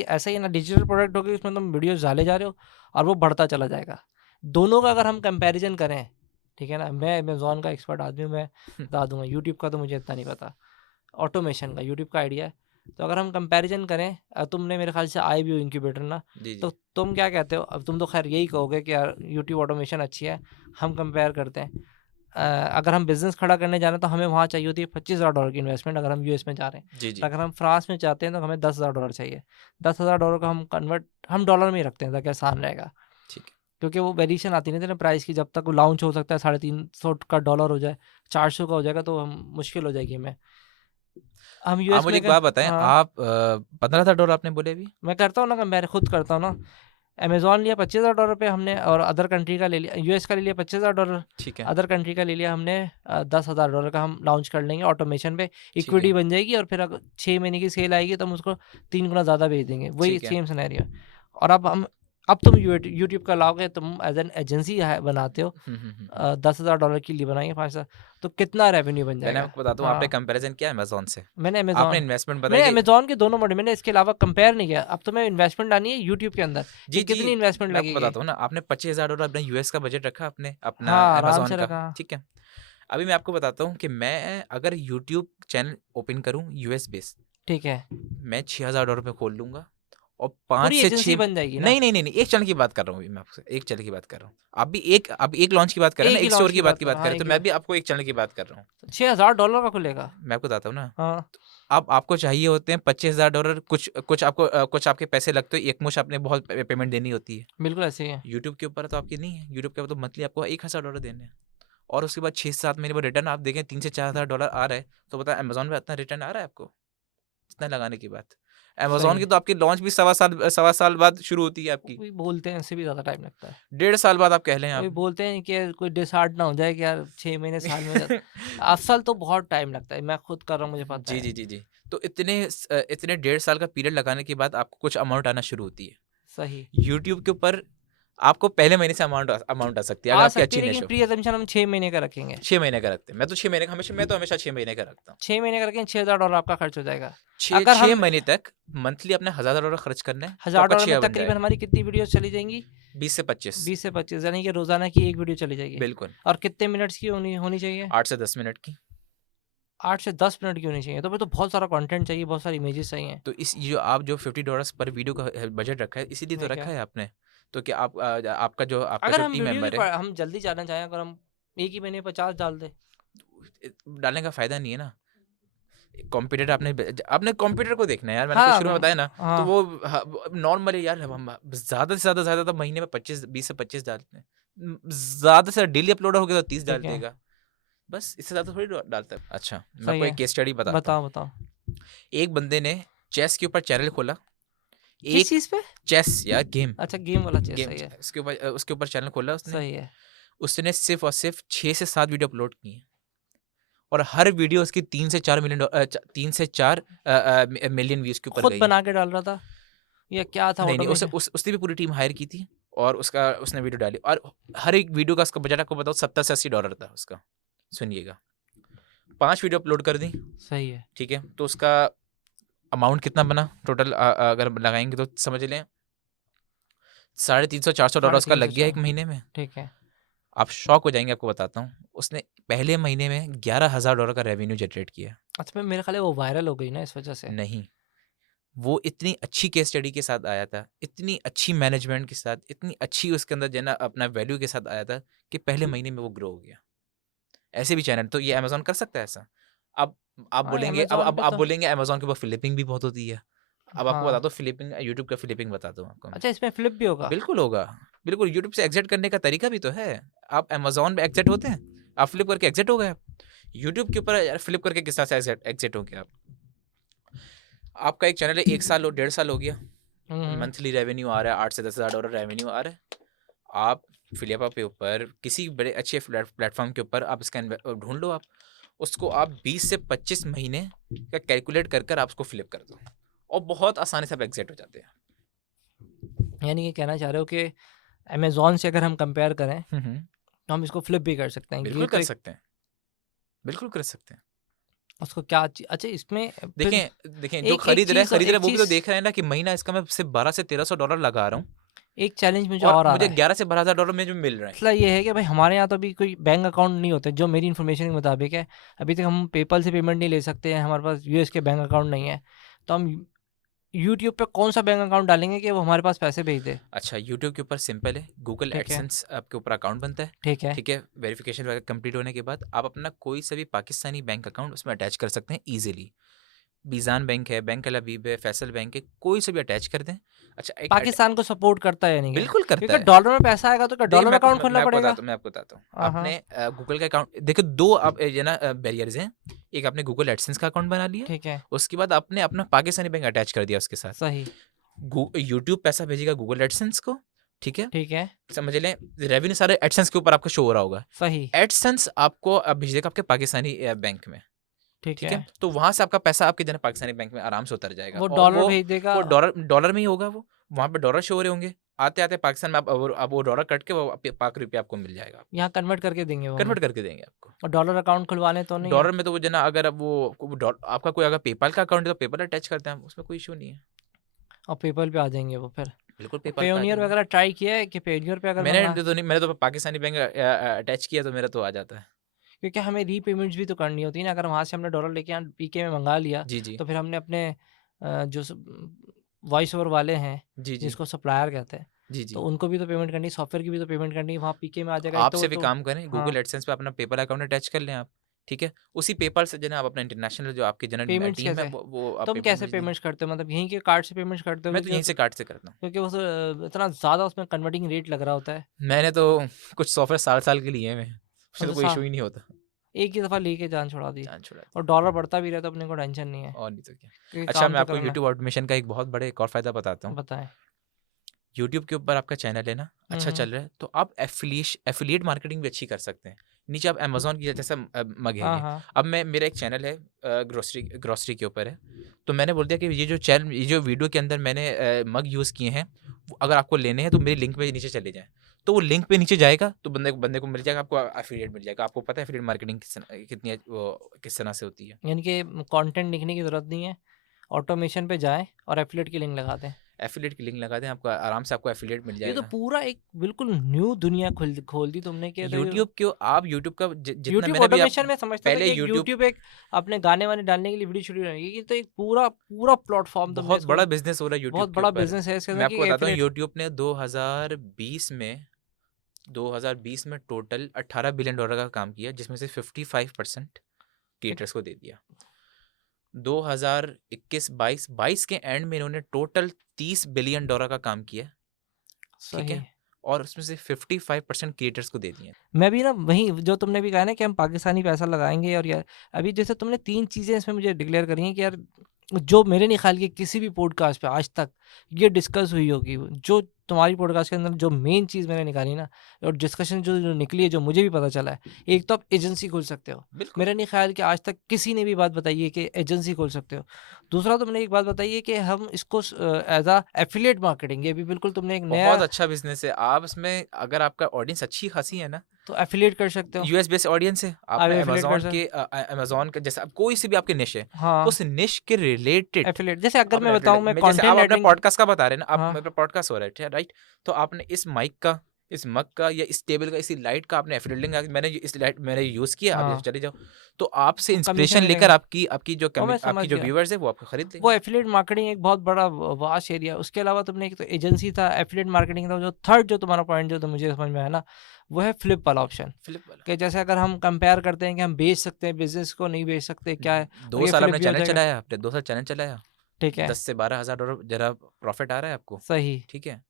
ऐसे ही ना डिजिटल प्रोडक्ट हो गई, उसमें तुम वीडियोज़ डाले जा रहे हो और वो बढ़ता चला जाएगा। दोनों का अगर हम कंपैरिज़न करें, ठीक है ना? मैं अमेज़न का एक्सपर्ट आदमी हूँ, मैं बता दूँगा, यूट्यूब का तो मुझे इतना नहीं पता। ऑटोमेशन का यूट्यूब का आइडिया है। तो अगर हम कंपैरिज़न करें, तुमने मेरे ख़्याल से आए भी हो इंक्यूबेटर ना, जी, तो जी। तुम क्या कहते हो? अब तुम तो ख़ैर यही कहोगे कि यार यूट्यूब ऑटोमेशन अच्छी है, हम कंपेयर करते हैं। अगर हम बिज़नेस खड़ा करने जा रहे हैं तो हमें वहाँ चाहिए होती है $25,000 की इन्वेस्टमेंट अगर हम यूएस में जा रहे हैं। जी, और जी। अगर हम फ्रांस में जाते हैं तो हमें $10,000 चाहिए। $10,000 का हम डॉलर में ही रखते हैं ताकि आसान रहेगा। ठीक है। क्योंकि वो वेरिएशन आती नहीं थी ना प्राइस की, जब तक वो लॉन्च हो सकता है 350 का डॉलर हो जाए, 400 का हो जाएगा तो हम मुश्किल हो जाएगी हमें। हम आप यूएस मुझे में एक बात बताएँ, हाँ, आप $15,000 आपने बोले अभी? मैं करता हूँ ना, मैं खुद करता हूँ ना। अमेज़न लिया $25,000 पे हमने और अदर कंट्री का ले लिया, यूएस का ले लिया $25,000, ठीक है, अदर कंट्री का ले लिया हमने $10,000 का हम लॉन्च कर लेंगे ऑटोमेशन पे, ठीक इक्विटी है, बन जाएगी और फिर अगर 6 महीने की सेल आएगी तो हम उसको 3 गुना ज़्यादा बेच देंगे, वही ठीक है। सेम सिनेरियो है। और अब तुम यूट्यूब का लाओगे, तुम एज़ एन एजेंसी बनाते हो, हुँ, हुँ, हुँ। $10,000 के लिए बनाएँगे 5,000, तो कितना रेवेन्यू बन पहले जाएगा? आपको बताता हूँ, आपने हाँ, कंपैरिज़न किया अमेज़न से? मैंने आपने अमेज़न इन्वेस्टमेंट बताई मैंने कि अमेज़न के दोनों मॉडल, मैंने इसके अलावा कंपेयर नहीं किया। अब तुम्हें इन्वेस्टमेंट डालनी है यूट्यूब के अंदर कि जी, कितनी जी, इन्वेस्टमेंट मैं आपको लगेगी। बताता हूँ ना, आपने $25,000 अपना यूएस का बजट रखा आपने, अपना हाँ, आराम अमेज़न से का, रखा। ठीक है? अभी मैं आपको बताता हूँ कि मैं अगर यूट्यूब चैनल ओपन करूँ यूएस बेस्ड, ठीक है। मैं $6,000 पे खोल लूँगा और 5 पूरी से एजेंसी 6 बन जाएगी ना? नहीं, नहीं, नहीं, नहीं, एक चैनल की बात कर रहा हूँ अभी मैं आपसे, एक चैनल की बात कर रहा हूँ। आप भी एक लॉन्च की बात कर रहे हैं ना, एक ही एक स्टोर लॉन्च की की बात बात कर कर रहा हूँ। रहे हाँ, हैं, तो एक मैं भी आपको एक चैनल की बात कर रहा हूँ। $6,000 का खुलेगा? मैं आपको बताता हूँ ना, हाँ, अब आपको चाहिए होते हैं $25,000, कुछ कुछ आपको कुछ आपके पैसे लगते हैं, एकमुश्त आपने बहुत पेमेंट देनी होती है। बिल्कुल ऐसे ही है। यूट्यूब के ऊपर तो आपकी नहीं है, यूट्यूब के ऊपर तो मंथली आपको $1,000 देने हैं और उसके बाद 6-7 महीने बाद रिटर्न आप देखें $3 से $4,000 आ रहा है, तो बताएं अमेज़न पे इतना रिटर्न आ रहा है आपको? इतना लगाने के बाद। सही अमेज़न की है। तो आपकी लॉन्च भी सवा साल बाद शुरू होती है आपकी। कोई बोलते हैं इससे भी ज़्यादा टाइम लगता है। 1.5 साल बाद आप कह लें कोई आप। बोलते हैं कि कोई डिसहार्ट ना हो जाए कि यार 6 महीने, साल में हो जाता है। असल तो बहुत टाइम लगता है। मैं खुद कर रहा हूँ, मुझे पता जी, है। जी, जी, जी। तो इतने 1.5 साल का पीरियड लगाने के बाद आपको कुछ अमाउंट आना शुरू होती है। सही। यूट्यूब के ऊपर आपको पहले महीने से अमाउंट आ सकती है अगर आ आपकी सकती अच्छी है निश लेकिन हो। प्री असम्पशन हम 6 महीने का रखेंगे। 6 महीने का रखते हैं। मैं तो हमेशा 6 महीने का रखता हूँ। 6 महीने का रखेंगे, $6,000 आपका खर्च हो जाएगा। 6 अगर 6 हम महीने तक मंथली अपने $1,000 खर्च करना है, तो आपका $1,000 में 6 बन तकरीबन जाएगा। हमारी कितनी वीडियोज़ चली जाएँगी? 20 से 25 20 से 25, यानी कि रोज़ाना की 1 वीडियो चली जाएगी। बिल्कुल, और कितने मिनट्स की होनी होनी चाहिए? 8 से 10 मिनट की। 8 से 10 मिनट की होनी चाहिए। तो फिर तो बहुत सारा कंटेंट चाहिए, बहुत सारी इमेजेस चाहिए। तो इस ये जो आप जो $50 पर वीडियो का बजट रखा है, इसीलिए तो ठीक रखा है। है आपने। तो क्या आपका अगर जो हम टीम वीडियो की मेंबर है, हम जल्दी जाना चाहें, अगर हम एक ही महीने 50 डाल दें? डालने का फ़ायदा नहीं है ना। कॉम्पिटिटर आपने कॉम्पिटिटर को देखना है यार, मैंने आपको हाँ, शुरू में बताया ना, तो हाँ, वो नॉर्मली यार हम ज़्यादा तो महीने में 20 से 25 डालते हैं। ज़्यादा से डेली अपलोड हो गया तो 30 डाल ठीक है। देगा। बस इससे ज़्यादा थोड़ी डालता है। अच्छा, मैं सही आपको एक है। केस स्टडी बताता हूँ। बताओ, बताओ। एक बंदे ने चेस के ऊपर चैनल खोला। किस एक चीज़ पे? चेस यार गेम अच्छा, गेम वाला चीज़, गेम सही है। उसके ऊपर चैनल खोला उसने। सही है। उसने सिर्फ़ और सिर्फ़ 6 से 7 वीडियो अपलोड की हैं और हर वीडियो उसकी 3 से 4 मिलियन व्यूज़ के ऊपर खुद गई हैं। बना के डाल रहा था? या क्या था नहीं, नहीं, ऑटोमेशन? उसने भी पूरी टीम हायर की थी और उसका उसने वीडियो डाली और हर एक वीडियो का उसका बजट आपको बताओ $70 से $80 था उसका। सुनिएगा, 5 वीडियो अपलोड कर दी, सही है। ठीक है, तो उसका अमाउंट कितना बना टोटल अगर लगाएंगे तो समझ लें $350-400 उसका लग गया 350 एक महीने में। ठीक है। आप शॉक हो जाएंगे, आपको बताता हूँ, उसने पहले महीने में $11,000 का रेवेन्यू जनरेट किया। अच्छा, मेरे ख्याल है वो वायरल हो गई ना इस वजह से। नहीं, वो इतनी अच्छी केस स्टडी के साथ आया था, इतनी अच्छी मैनेजमेंट के साथ, इतनी अच्छी उसके अंदर जो है ना अपना वैल्यू के साथ आया था कि पहले महीने में वो ग्रो हो गया। ऐसे भी चैनल तो ये अमेज़न कर सकता है ऐसा। अब आप हाँ, बोलेंगे, अमेज़न पे आप तो बोलेंगे अमेज़न के ऊपर फ्लिपिंग भी बहुत होती है। अब आपको हाँ। बताता हूँ फ्लिपिंग, यूट्यूब का फ्लिपिंग बताता हूँ आपको मैं। अच्छा, इसमें फ्लिप भी होगा? बिल्कुल होगा, बिल्कुल यूट्यूब से एग्ज़िट करने का तरीका भी तो है। आप अमेज़न में एग्ज़िट होते हैं, आप फ्लिप करके एग्ज़िट हो गए आप। यूट्यूब के ऊपर यार फ्लिप करके किस तरह से एग्ज़िट होंगे आप? आपका एक चैनल है 1 साल 1.5 साल हो गया, हुँ। मंथली रेवेन्यू आ रहा है, 8 से $10,000 रेवेन्यू आ रहा है। आप फिलिपा पे ऊपर किसी बड़े अच्छे प्लेटफॉर्म के ऊपर आप इसका ढूंढ लो, आप उसको आप 20 से 25 महीने का कैलकुलेट कर कर आप उसको फ्लिप कर दो और बहुत आसानी से आप एग्जिट हो जाते हैं। यानी ये कहना चाह रहे हो कि अमेज़न से अगर हम कंपेयर करें, तो हम इसको फ्लिप भी कर सकते हैं। ये बिल्कुल तो कर एक सकते हैं, बिल्कुल कर सकते हैं। उसको क्या अच्छा इसमें फिर देखें जो एक एक खरीद रहे हैं चीज़ वो भी तो देख रहे हैं ना कि महीना इसका मैं सिर्फ $1200 से $1300 लगा रहा हूँ एक चैलेंज मुझे और और आ मुझे रहा है। 11 से $12,000 में जो मिल रहा है। मसला ये है कि भाई हमारे यहाँ तो अभी कोई बैंक अकाउंट नहीं होते, जो मेरी इन्फॉर्मेशन के मुताबिक है। अभी तक हम पेपल से पेमेंट नहीं ले सकते हैं, हमारे पास यूएस के बैंक अकाउंट नहीं है। तो हम यूट्यूब पे कौन-सा बैंक अकाउंट डालेंगे कि वो हमारे पास पैसे भेज दे? अच्छा, यूट्यूब के ऊपर सिंपल है, गूगल ठीक है, एडसेंस आपके ऊपर अकाउंट बनता है, ठीक है, ठीक है, वेरिफिकेशन वगैरह कंप्लीट होने के बाद आप अपना कोई सा भी पाकिस्तानी बैंक अकाउंट उसमें अटैच कर सकते हैं ईजिली। बीजान बैंक है, बैंक अल हबीब है, फैसल बैंक है, कोई सा भी अटैच कर दें। अच्छा पाकिस्तान को सपोर्ट करता है यानी कि? बिल्कुल करता क्योंकि है। डॉलर में पैसा आएगा तो क्या देखिए डॉलर अकाउंट खोलना पड़ेगा? मैं आपको बताता हूँ। हाँ, हाँ, आपने गूगल का अकाउंट देखिए, 2 आप ये ना बैरियर्स हैं। एक आपने गूगल एडसेंस का अकाउंट बना लिया, ठीक है, उसके बाद आपने अपना पाकिस्तानी बैंक अटैच कर दिया उसके साथ। सही, यूट्यूब पैसा भेजेगा गूगल एडसेंस को, ठीक है? ठीक है, समझ लें रेवेन्यू सारे एडसेंस के ऊपर आपको शो हो रहा होगा। सही, एडसेंस आपको भेज देगा आपके पाकिस्तानी बैंक में, ठीक ठीक है। है? तो वहाँ से आपका पैसा आपके जो पाकिस्तानी बैंक में आराम से उतर जाएगा वो और डॉलर भेज देगा। वो डॉलर डॉलर में ही होगा वो। वहाँ पे डॉलर शो हो रहे होंगे। आते-आते पाकिस्तान में अब वो डॉलर कट के वो पाक रुपया आपको मिल जाएगा। यहाँ कन्वर्ट करके देंगे वो हमें। कन्वर्ट करके देंगे आपको। और डॉलर अकाउंट खुलवाने तो नहीं है? डॉलर में तो वो जो है ना, अगर अब आपका कोई अगर पेपाल का अकाउंट है तो पेपाल अटैच करते हैं हम, उसमें कोई इश्यू नहीं है। और पेपल पे आ जाएँगे वो फिर। बिल्कुल और पेपाल पे आ पेयोनियर जाएँगे। वगैरह ट्राई किया है कि पेयोनियर पे अगर मंगा मैंने तो पाकिस्तानी बैंक अटैच किया तो मेरा तो आ जाता है। क्योंकि हमें रीपेमेंट्स भी तो करनी होती है ना। अगर वहाँ से हमने डॉलर लेके यहाँ पीके में मंगा लिया, जी, जी। तो फिर हमने अपने जो वॉइस ओवर वाले हैं, जी, जी। जिसको सप्लायर कहते हैं, जी, तो जी। उनको भी तो पेमेंट करनी है, सॉफ्टवेयर की भी तो पेमेंट करनी है, वहाँ पीके में आ जाएगा। एक आप तो वो सिर्फ एक तो काम करें, हाँ, गूगल एडसेंस पे अपना पेपल अकाउंट अटैच कर लें आप, ठीक है? उसी पेपल से जो है ना आप अपना इंटरनेशनल जो आपकी जनरल पेमेंट्स टीम है कैसे? वो आप तुम पेमेंट कैसे भेज दें। पेमेंट्स करते हो? मतलब यहीं के कार्ड से पेमेंट्स करते हो? मैं तो यहीं से कार्ड से करता हूँ। क्योंकि इतना ज़्यादा उसमें कन्वर्टिंग रेट लग रहा होता है। मैंने तो कुछ सॉफ्टवेयर साल-साल के लिए हैं मैं, उसमें तो मतलब कोई इश्यू ही नहीं होता। एक ही दफ़ा लेके जान छुड़ा दी। जान छुड़ा दी। और डॉलर बढ़ता भी रहे तो अपने को टेंशन नहीं है, और नहीं तो क्या। क्योंकि अच्छा, काम मैं तो आपको करना है। यूट्यूब ऑटोमेशन का एक बहुत बड़े एक और फ़ायदा बताता हूँ। बताएँ। यूट्यूब के ऊपर आपका चैनल है ना, हुँ, अच्छा हुँ। चल रहा है, तो आप एफिलिएट मार्केटिंग भी अच्छी कर सकते हैं। नीचे आप अमेज़न की जैसा मग है हाँ, ये। हाँ। अब मेरा एक चैनल है ग्रोसरी के ऊपर है। तो मैंने बोल दिया कि ये जो वीडियो के अंदर मैंने मग यूज़ किए हैं, वो अगर आपको लेने हैं तो मेरे लिंक पे नीचे चले जाएँ। तो वो लिंक पे नीचे जाएगा तो बंदे को मिल जाएगा, आपको एफिलिएट मिल जाएगा। आपको पता है एफिलिएट मार्केटिंग किस तरह से होती है? यानी कि कंटेंट लिखने की ज़रूरत नहीं है, ऑटोमेशन पे जाएँ और एफ़िलिएट की लिंक लगा दें। एफिलिएट की लिंक लगा दें, आपको आराम से आपको एफिलिएट मिल ये तो जाएगा। पूरा एक बिल्कुल न्यू दुनिया खोल दी तुमने कि तो यूट्यूब का जितना यूट्यूब मैंने भी आप ऑटोमेशन में समझता था पहले कि एक यूट्यूब यूट्यूब एक अपने गाने-वाने डालने के लिए वीडियो शूडियो बनाएगी, ये तो एक पूरा पूरा प्लेटफ़ॉर्म तुमने बहुत इसको बड़ा बिज़नेस हो रहा है यूट्यूब बहुत के बड़ा ऊपर। बिज़नेस है इसके मैं अंदर आपको कि बताता हूँ, एफ़िलिएट यूट्यूब ने 2020 में टोटल $18 बिलियन का काम किया, जिसमें से 55% कित क्रिएटर्स को दे दिया। 2021-22 के एंड में इन्होंने टोटल $30 बिलियन का काम किया, ठीक सही। है? और उसमें से 55% क्रिएटर्स को दे दिए। मैं भी ना वही जो तुमने भी कहा ना कि हम पाकिस्तानी पैसा लगाएँगे और यार अभी जैसे तुमने 3 चीज़ें इसमें मुझे डिक्लेयर करी हैं कि यार जो मेरे नहीं ख़्याल कि किसी भी पॉडकास्ट पे आज तक ये डिस्कस हुई होगी। जो तुम्हारी पॉडकास्ट के अंदर जो मेन चीज़ मैंने निकाली ना, और डिस्कशन जो निकली है, जो मुझे भी पता चला है, एक तो आप एजेंसी खोल सकते हो। बिल्कुल। मेरा नहीं ख्याल कि आज तक किसी ने भी बात बताई है कि एजेंसी खोल सकते हो। दूसरा तुमने एक बात बताई है कि हम इसको एज अ एफिलिएट मार्केटिंग, ये भी बिल्कुल तुमने एक नया, बहुत अच्छा बिज़नेस है। आप इसमें अगर आपका ऑडियंस अच्छी खासी है ना, तो एफिलिएट कर सकते हो। यूएस बेस्ड ऑडियंस है, आप आपने एफिलिएट कर अमेज़न सकते, के अमेज़न का जैसे कोई सी भी आपकी निश है, हाँ, उस निश के रिलेटेड एफिलिएट। जैसे अगर आपने मैं बताऊँ, एफिलिएट मैं में जैसे आप कंटेंट अपने राइटिंग, पॉडकास्ट का बता रहे हैं ना, आप हाँ, मेरा पॉडकास्ट हो रहा है, ठीक है, राइट? तो आपने इस माइक का, इस मग का या इस टेबल का, इसी लाइट का आपने एफिलिएट लिंक, मैंने इस लाइट मैंने यूज़ किया, आप हाँ, चले जाओ। तो आपसे तो कमीशन इंस्पिरेशन लेकर मिलेगा। वो मैं आपकी समझ जो गया। व्यूअर्स है वो आपको खरीद वो लेंगे। एफिलिएट मार्केटिंग एक बहुत बड़ा वास्ट एरिया है। उसके अलावा तुमने एक तो एजेंसी था, एफिलिएट मार्केटिंग था, जो थर्ड जो तुम्हारा पॉइंट जो तो मुझे समझ में आया ना, वो है फ्लिप वाला ऑप्शन। फ्लिप वाला। कि जैसे अगर हम कंपेयर करते हैं कि हम बेच सकते हैं बिजनेस को, नहीं बेच सकते, क्या है, और 2 ये साल फ्लिप आपने भी हो चैनल जाएगा। चलाया, आपने 2 साल चैनल चलाया, ठीक है, 10 से 12,000 डॉलर ज़रा प्रॉफ़िट आ रहा है आपको, सही। ठीक है?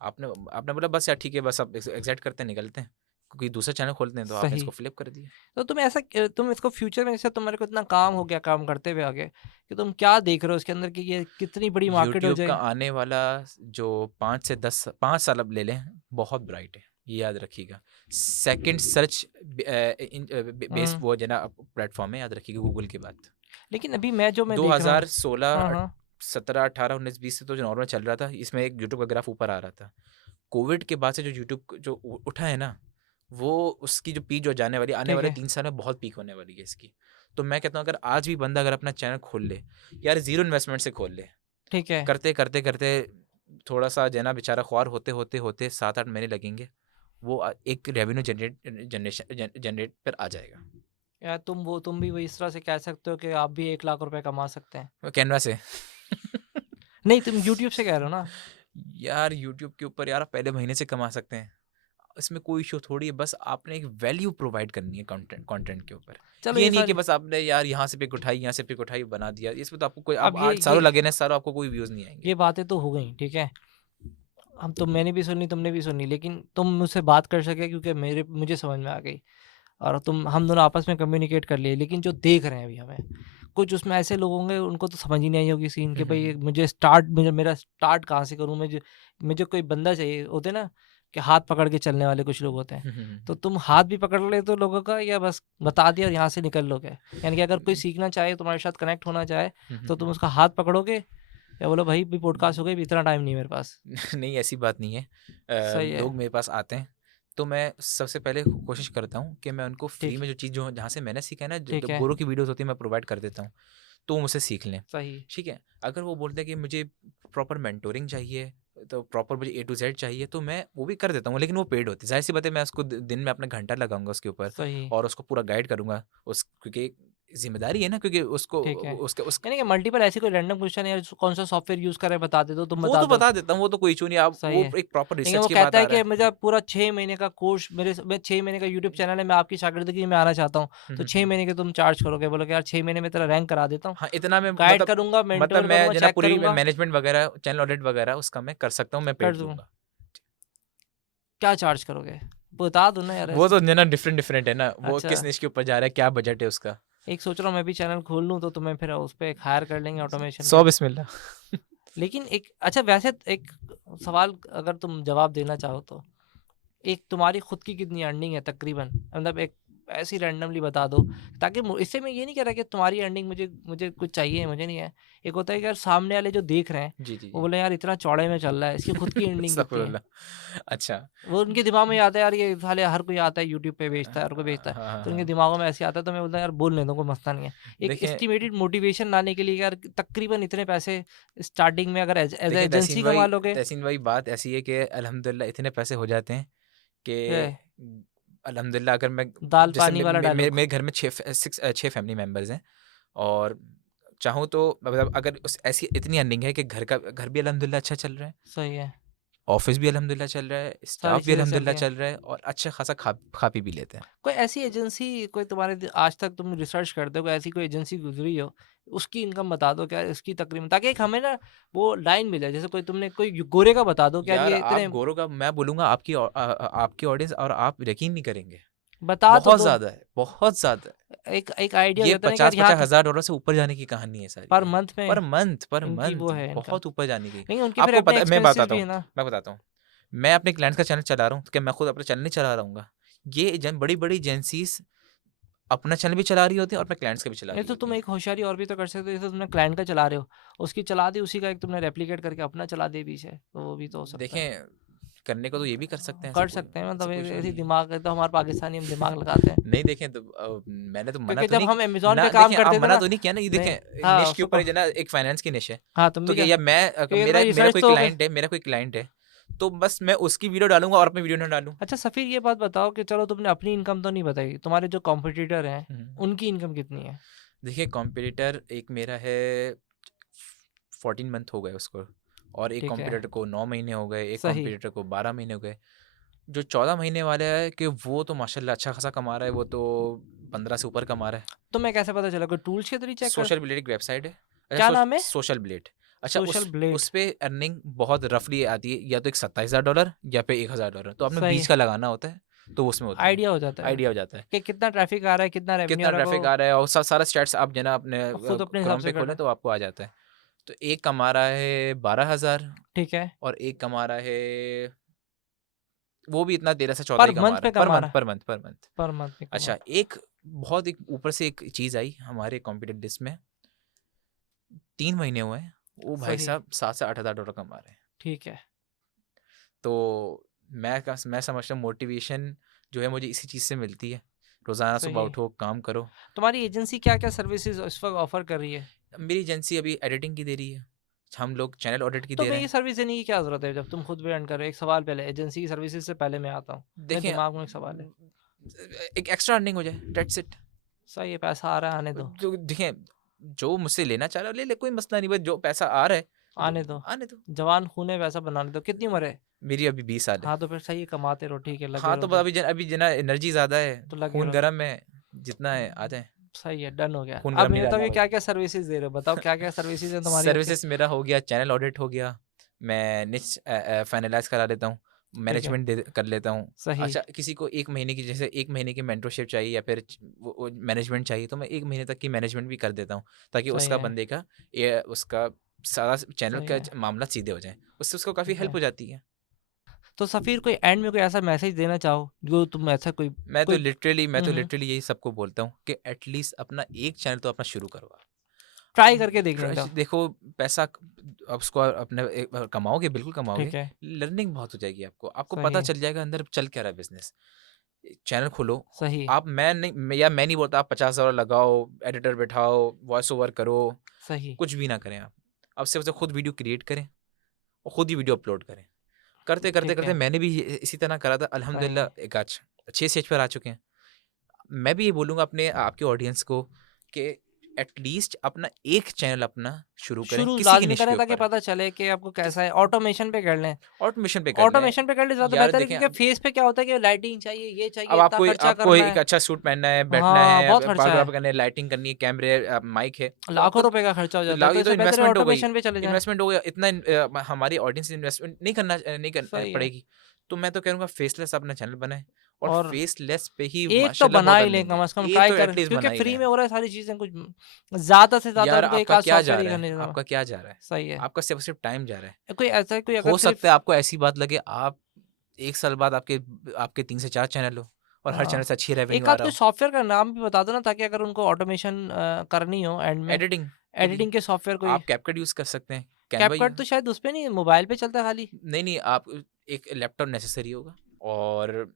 आपने आपने बोला बस यार ठीक है, बस अब एग्ज़िट करते हैं, निकलते हैं, क्योंकि दूसरा चैनल खोलते हैं, तो आपने सही। इसको फ्लिप कर दिया। तो तुम ऐसा तुम इसको फ्यूचर में, जैसे तुम्हारे को इतना काम हो गया काम करते हुए आगे, कि तुम क्या देख रहे हो इसके अंदर कि ये कितनी बड़ी मार्केट हो यूट्यूब का जाए? आने वाला जो 5 से 10 5 साल अब ले लें, बहुत ब्राइट है, ये याद रखिएगा। सेकंड सर्च बेस्ड हम्म। वो जो है ना प्लेटफ़ॉर्म है, याद रखिएगा गूगल के बाद। लेकिन अभी मैं जो मैं देख रहा हूँ, 2016, हाँ, हाँ, 17, 18, 19, 20 से तो जो नॉर्मल चल रहा था, इसमें एक यूट्यूब का ग्राफ ऊपर आ रहा था। कोविड के बाद से जो यूट्यूब जो उठा है ना, वो उसकी जो पीक जो जाने वाली आने ठीक वाले है, 3 साल में बहुत पीक होने वाली है इसकी। तो मैं कहता हूँ अगर आज भी बंदा अगर अपना चैनल खोल ले, यार ज़ीरो इन्वेस्टमेंट से खोल ले, ठीक है। करते थोड़ा-सा जो है ना बेचारा ख्वार होते 7-8 महीने लगेंगे, वो एक रेवेन्यू जनरेट पर आ जाएगा। या तुम भी वही इस तरह से कह सकते हो कि आप भी 1 लाख रुपए कमा सकते हैं। वो कैनवा से। नहीं, तुम यूट्यूब से कह रहे हो ना? यार यूट्यूब के ऊपर यार आप पहले महीने से कमा सकते हैं। इसमें कोई इश्यू थोड़ी है, बस आपने एक वैल्यू प्रोवाइड करनी है कंटेंट के ऊपर। चलो ये ये नहीं कि सारी, बस आपने यार यहाँ से पिक उठाई, यहाँ से पिक उठाई, बना दिया। इसमें तो आपको कोई आप अब ये 8 सालों ये लगे ना, सालों आपको कोई व्यूज़ नहीं आएँगे। ये बातें तो हो गई, ठीक है। हम तो, मैंने भी सुनी, तुमने भी सुनी, लेकिन तुम मुझसे बात कर सके क्योंकि मुझे समझ में आ गई, और हम दोनों आपस में कम्युनिकेट कर लिए। लेकिन जो देख रहे हैं अभी हमें, कुछ उसमें ऐसे लोग होंगे उनको तो समझ ही नहीं आई होगी सीन, कि हुँ, हुँ, भाई हुँ। मुझे मेरा स्टार्ट कहाँ से करूँ। मुझे कोई बंदा चाहिए, होते ना कि हाथ पकड़ के चलने वाले कुछ लोग होते हैं। हुँ, हुँ, हुँ, तो हुँ। तुम हाथ भी पकड़ लेते हो लोगों का, या बस बता दिया और यहाँ से निकल लोगे? यानी कि अगर कोई सीखना चाहे, तुम्हारे साथ कनेक्ट होना चाहे, हुँ, हुँ, तो तुम हुँ। उसका हाथ पकड़ोगे, या बोलो भाई भी पॉडकास्ट हो गई, इतना टाइम नहीं है मेरे पास? नहीं, ऐसी बात नहीं है। सही है, लोग मेरे पास आते हैं, तो मैं सबसे पहले कोशिश करता हूँ कि मैं उनको फ्री ठीक में जो चीज़ जो जहाँ से मैंने सीखा है ना, ठीक जो है, गुरु की वीडियोज़ होती है मैं प्रोवाइड कर देता हूँ, तो वो मुझसे सीख लें। सही, ठीक है? अगर वो बोलते हैं कि मुझे प्रॉपर मेंटोरिंग चाहिए, तो प्रॉपर मुझे ए टू ज़ेड चाहिए, तो मैं वो भी कर देता हूँ, लेकिन वो पेड होती है। ज़ाहिर-सी बात है, मैं उसको दिन में अपना घंटा लगाऊँगा उसके ऊपर सही, और उसको पूरा गाइड करूँगा। क्योंकि ज़िम्मेदारी है ना, क्योंकि उसको ठीक है। उसके उस यानी कि मल्टीपल ऐसी कोई रैंडम क्वेश्चन है, कौन सा सॉफ्टवेयर यूज़ कर रहे हैं बता दे दो, तुम वो बता तो दो। बता देता हूँ, वो तो कोई इश्यू नहीं है। आप सही वो है। एक प्रॉपर लेकिन रिसर्च वो के बाद कहता आ है रहा कि है। मेरा पूरा 6 महीने का कोर्स, मैं 6 महीने का यूट्यूब चैनल है, मैं आपकी शागिर्दगी में आना चाहता हूँ, हुँ, तो हुँ, 6 हुँ। महीने के तुम चार्ज करोगे? बोलोगे यार 6 महीने में तेरा रैंक करा देता हूँ, हाँ, इतना मैं गाइड करूँगा, मतलब मेंटर मैं करूँगा, जो है ना चेक पूरी करूँगा, मैनेजमेंट वगैरह, चैनल ऑडिट वगैरह उसका मैं कर सकता हूँ, मैं कर पेड दूँ। लूँगा। क्या चार्ज करोगे? बता दो ना यार वो ऐसे। तो जो है ना डिफरेंट है ना, वो अच्छा, किस निश के ऊपर जा रहा है, क्या बजट है उसका। एक सोच रहा हूँ मैं भी चैनल खोल लूँ, तो तुम्हें फिर उस पे एक हायर कर लेंगे ऑटोमेशन 100 पे। बिस्मिल्लाह। लेकिन एक अच्छा, वैसे एक सवाल अगर तुम जवाब देना चाहो तो, एक तुम्हारी खुद की कितनी अर्निंग है तकरीबन? मतलब एक ऐसी रैंडमली बता दो, ताकि इससे मैं ये नहीं कह रहा कि तुम्हारी अर्निंग मुझे मुझे कुछ चाहिए, मुझे नहीं है। एक होता है कि यार सामने वाले जो देख रहे हैं, जी, जी, वो जी। बोले यार इतना चौड़े में चल रहा है, इसकी खुद की अर्निंग कितनी है? अस्तगफुरुल्लाह। अच्छा। वो उनके दिमाग में आता है यार, ये साले हर कोई आता है यूट्यूब पे बेचता है, हर कोई बेचता है, हाँ, हाँ, तो उनके हाँ। दिमागों में ऐसे आता है। तो मैं बोलता यार बोल लेने दो, कोई मसला नहीं है। एक देखिए एस्टिमेटेड मोटिवेशन लाने के लिए यार तकरीबन इतने पैसे स्टार्टिंग में अगर एज देखिए एजेंसी कमा लोगे, तहसीन भाई बात ऐसी है कि अल्हम्दुलिल्लाह इतने पैसे हो जाते हैं कि ये अल्हम्दुलिल्लाह अगर मैं दाल जैसे पानी वाला डायलॉग। मेरे घर में 6 फैमिली मेंबर्स हैं और चाहूँ तो मतलब अगर ऐसी इतनी अर्निंग है कि घर भी अल्हम्दुलिल्लाह अच्छा चल रहा है, सही है, ऑफिस भी अल्हम्दुलिल्लाह चल रहा है, सारी स्टाफ भी चीज़ें चल अल्हम्दुलिल्लाह रही हैं। चल रहा है और अच्छा खासा खा पी भी लेते हैं। कोई ऐसी एजेंसी, कोई तुम्हारे आज तक तुम रिसर्च करते हो, कोई ऐसी कोई एजेंसी गुजरी हो, उसकी इनकम बता दो क्या इसकी तकरीबन, ताकि एक हमें ना वो लाइन मिले। जैसे कोई तुमने कोई गोरे का बता दो कि यार यार ये आप इतने, गोरों का मैं बोलूँगा आपकी ऑडियंस और आप यकीन नहीं करेंगे। बता तो बहुत दो। ज़्यादा है, बहुत ज़्यादा है। एक एक आइडिया हो ये जाता है ना कि यार 50-50 हज़ार डॉलर से ऊपर जाने की कहानी है सारी पर ये। मंथ में पर इनकी वो मंथ है इनकम। बहुत ऊपर जाने की। लेकिन उनके फिर आपको अपने पता मैं एक्सपेंसेस बताता भी हूँ है ना। मैं बताता हूँ। मैं अपने क्लाइंट्स का चैनल चला रहा हूँ, तो क्या मैं खुद अपना चैनल नहीं चला रहा हूँगा? ये बड़ी-बड़ी एजेंसीज़ अपना चैनल भी चला रही होती हैं और अपने क्लाइंट्स का भी चला नहीं रही तो होती तुम हैं। एक होशियारी और भी तो कर सकते हो, जैसे तुमने क्लाइंट का चला रहे हो, उसकी चला दी, उसी का एक तुमने रेप्लिकेट करके अपना चला दिया पीछे, तो वो भी तो हो सकता है। देखें, करने को तो ये भी कर सकते हैं, कर सकते हैं, ऐसा मतलब कोई इश्यू ऐसी नहीं है। दिमाग है तो हमारे पाकिस्तानी हम दिमाग लगाते हैं। नहीं देखें तो मैंने तो मना क्योंकि तो जब नहीं हम अमेज़न ना पे काम देखें, आप करते थे मना ना, तो नहीं किया ना, ये नहीं, देखें हाँ, निश के ऊपर सुनो, है जना, एक फाइनेंस की निश है। हाँ, तुम तो भी क्या कर या सकते मैं हो, ये भाई मेरा रिसर्च कोई तो हो गई। क्लाइंट है, तो बस मैं उसकी वीडियो डालूँगा और अपनी वीडियो ना डालूँ। अच्छा सफ़ीर, ये बात बताओ कि चलो तुमने अपनी इनकम तो नहीं बताई, तुम्हारे जो कॉम्पिटिटर हैं, हुँ। उनकी इनकम कितनी है? देखिए कॉम्पिटिटर एक मेरा है 14 मंथ हो गए उसको, और एक ठीक है, कॉम्पिटिटर को 9 महीने हो गए, एक सही। कॉम्पिटिटर को 12 महीने हो गए। जो 14 महीने वाला है कि वो तो माशाल्लाह अच्छा खासा कमा रहा है, वो तो 15 से ऊपर कमा रहा है। तुम्हें कैसे पता चला, कोई टूल्स के थ्रू चेक कर? सोशल ब्लेड एक वेबसाइट है। अच्छा, क्या नाम है? Social blade. अच्छा, सोशल ब्लेड, उस पे अर्निंग बहुत रफली आती है, या तो एक $27,000 या फिर $1,000, तो आपने सही बीच है, का लगाना होता है, तो उसमें होती है, आइडिया हो जाता है आइडिया हो जाता है। कि कितना ट्रैफ़िक आ रहा है, कितना रेवेन्यू कितना आ रहा है, ट्रैफिक आ रहा है, और सारा स्टैट्स आप जो है ना अपने खुद अपने हिसाब क्रोम से पे कर लो। खोलें तो आपको आ जाता है। तो एक कमा रहा है 12,000, ठीक है, और एक कमा रहा है, वो भी इतना 13 से 14 पर ही कमा मंथ रहा पे है पर कमा मंथ, रहा है, per month, per month. Per month पे कमा अच्छा, रहा है। एक ऊपर से एक चीज़ आई हमारे कॉम्पिटिटिव लिस्ट में, 3 महीने हुए हैं, वो भाई सही, साहब $7 से $8,000 कमा रहे हैं। ठीक है, तो मैं समझता हूँ मोटिवेशन जो है मुझे इसी चीज़ से मिलती है। रोज़ाना सुबह सही। उठो, काम करो। तुम्हारी एजेंसी क्या-क्या सर्विसेज़ इस वक़्त ऑफ़र कर रही है? मेरी एजेंसी अभी एडिटिंग की दे रही है, हम लोग चैनल ऑडिट की तो दे मैं रहे ये हैं। सर्विस देने की क्या ज़रूरत है जब तुम खुद भी अर्न कर रहे हो? एक सवाल पहले एजेंसी की सर्विसेज़ से पहले मैं आता हूँ। मेरे देखें, दिमाग में एक सवाल है। एक एक्स्ट्रा अर्निंग हो जाए, दैट्स इट। सही है, पैसा आ रहा है, आने दो, जो देखें, जो मुझसे लेना चाह रहा है ले ले, कोई मसला नहीं, बस जो पैसा आ रहा है आने दो। आने दो। जवान खून है, पैसा बनाने दो। कितनी उम्र है? मेरी अभी 20 साल है। हाँ, तो फिर सही है, कमाते रहो, ठीक है, लगे हाँ, रहो तो तो अभी जना एनर्जी ज़्यादा है, तो लगे खून रहो। गर्म है, जितना है आ जाएँ, सही है, डन हो गया। खून अब गर्म नहीं ये डालना बताओ कि भाई। क्या-क्या सर्विसेज़ दे रहे हो? बताओ क्या-क्या सर्विसेज़ हैं तुम्हारी आपके? सर्विसेज़ मेरा हो गया, चैनल ऑडिट हो गया, मैं निच फाइनलाइज़ करा लेता हूँ, ठीक है, मैनेजमेंट दे कर लेता हूँ। सही, अच्छा, किसी को 1 महीने की, जैसे 1 महीने की मेंटरशिप चाहिए या फिर वो मैनेजमेंट चाहिए, तो मैं 1 महीने तक की मैनेजमेंट भी कर देता हूँ, ताकि सही उसका है, बंदे का ये उसका सारा चैनल सही का है, मामला सीधे हो जाए। उससे उसको काफ़ी ठीक हेल्प है। हो जाती है। तो सफ़ीर कोई एंड में कोई ऐसा मैसेज देना चाहो, जो तुम ऐसा कोई कोई मैं हुँ, तो हुँ, लिटरली यही सबको बोलता हूँ कि एटलीस्ट अपना एक चैनल तो अपना शुरू करो आप। ट्राई करके देखने दो। देखो, पैसा आप उसको अपने कमाओगे, बिल्कुल कमाओगे। ठीक है, लर्निंग बहुत हो जाएगी आपको। आपको पता सही, चल जाएगा अंदर चल क्या रहा है बिज़नेस। चैनल खोलो, सही, आप मैं नहीं बोलता आप $50,000 लगाओ, एडिटर बैठाओ, वॉइस ओवर करो, सही, कुछ भी ना करें आप। आप सिर्फ़ खुद वीडियो क्रिएट करें और खुद ही वीडियो अपलोड करें। ठीक करते है, मैंने भी इसी तरह करा था, सही है। अल्हम्दुलिल्लाह एक आज अच्छे स्टेज पर आ चुके हैं। मैं भी ये बोलूँगा अपने आपके ऑडियंस को कि एटलीस्ट अपना एक चैनल अपना शुरू करें शुरू किसी की लाज़मी निश के करें ताकि ऊपर। पता चले कि आपको किस कैसा है, ऑटोमेशन पे कर लें। ऑटोमेशन पे कर लें। ऑटोमेशन पे कर ले ज़्यादा यार बेहतर है देखें, क्योंकि फेस पे क्या होता है कि लाइटिंग चाहिए, ये अब चाहिए, इतना खर्चा आपको करना एक है। अच्छा सूट पहनना है, बैठना हाँ, है, बहुत खर्चा है। फोटोग्राफ करना है, लाइटिंग करनी है, कैमरे, माइक है, तो लाखों आपको रुपए का खर्चा हो जाता है, तो ये तो इससे बेहतर है इन्वेस्टमेंट हो गई। ऑटोमेशन पे चले जाएँ। इन्वेस्टमेंट हो गया इतना, हमारी ऑडियंस इन्वेस्टमेंट नहीं करना सही है। पड़ेगी। तो मैं तो कहूँगा फेसलेस अपना चैनल बनाएं, और और फेसलेस पे ही एक तो माशाल्लाह बना बहुत ही लें अर्निंग है। कम से कम, एक ट्राई तो कर, एटलीस्ट क्योंकि बना ही फ्री लें। में हो रहा है सारी चीज़ें, कुछ ज़्यादा से ज़्यादा यार उनको एक आपका आध क्या जा सॉफ्टवेयर ही रहा करने है, देना। आपका क्या जा रहा है? सही है। आपका सिर्फ टाइम जा रहा है। कोई ऐसा है, कोई अगर हो सिर्फ़ सकता है आपको ऐसी बात लगे, आप 1 साल बाद आपके आपके 3 से 4 चैनल हो और हर चैनल हाँ, से अच्छी रेवेन्यू एक आ आध रहा कोई हो। सॉफ्टवेयर का नाम भी बता दो ना, ताकि अगर उनको ऑटोमेशन करनी हो एंड में, एडिटिंग के लिए एडिटिंग के सॉफ्टवेयर कोई। आप कैपकट यूज़ कर सकते हैं, कैनवा कैपकट तो शायद उसपे नहीं, मोबाइल पे चलता है खाली। नहीं, आप एक लैपटॉप नेसेसरी होगा, और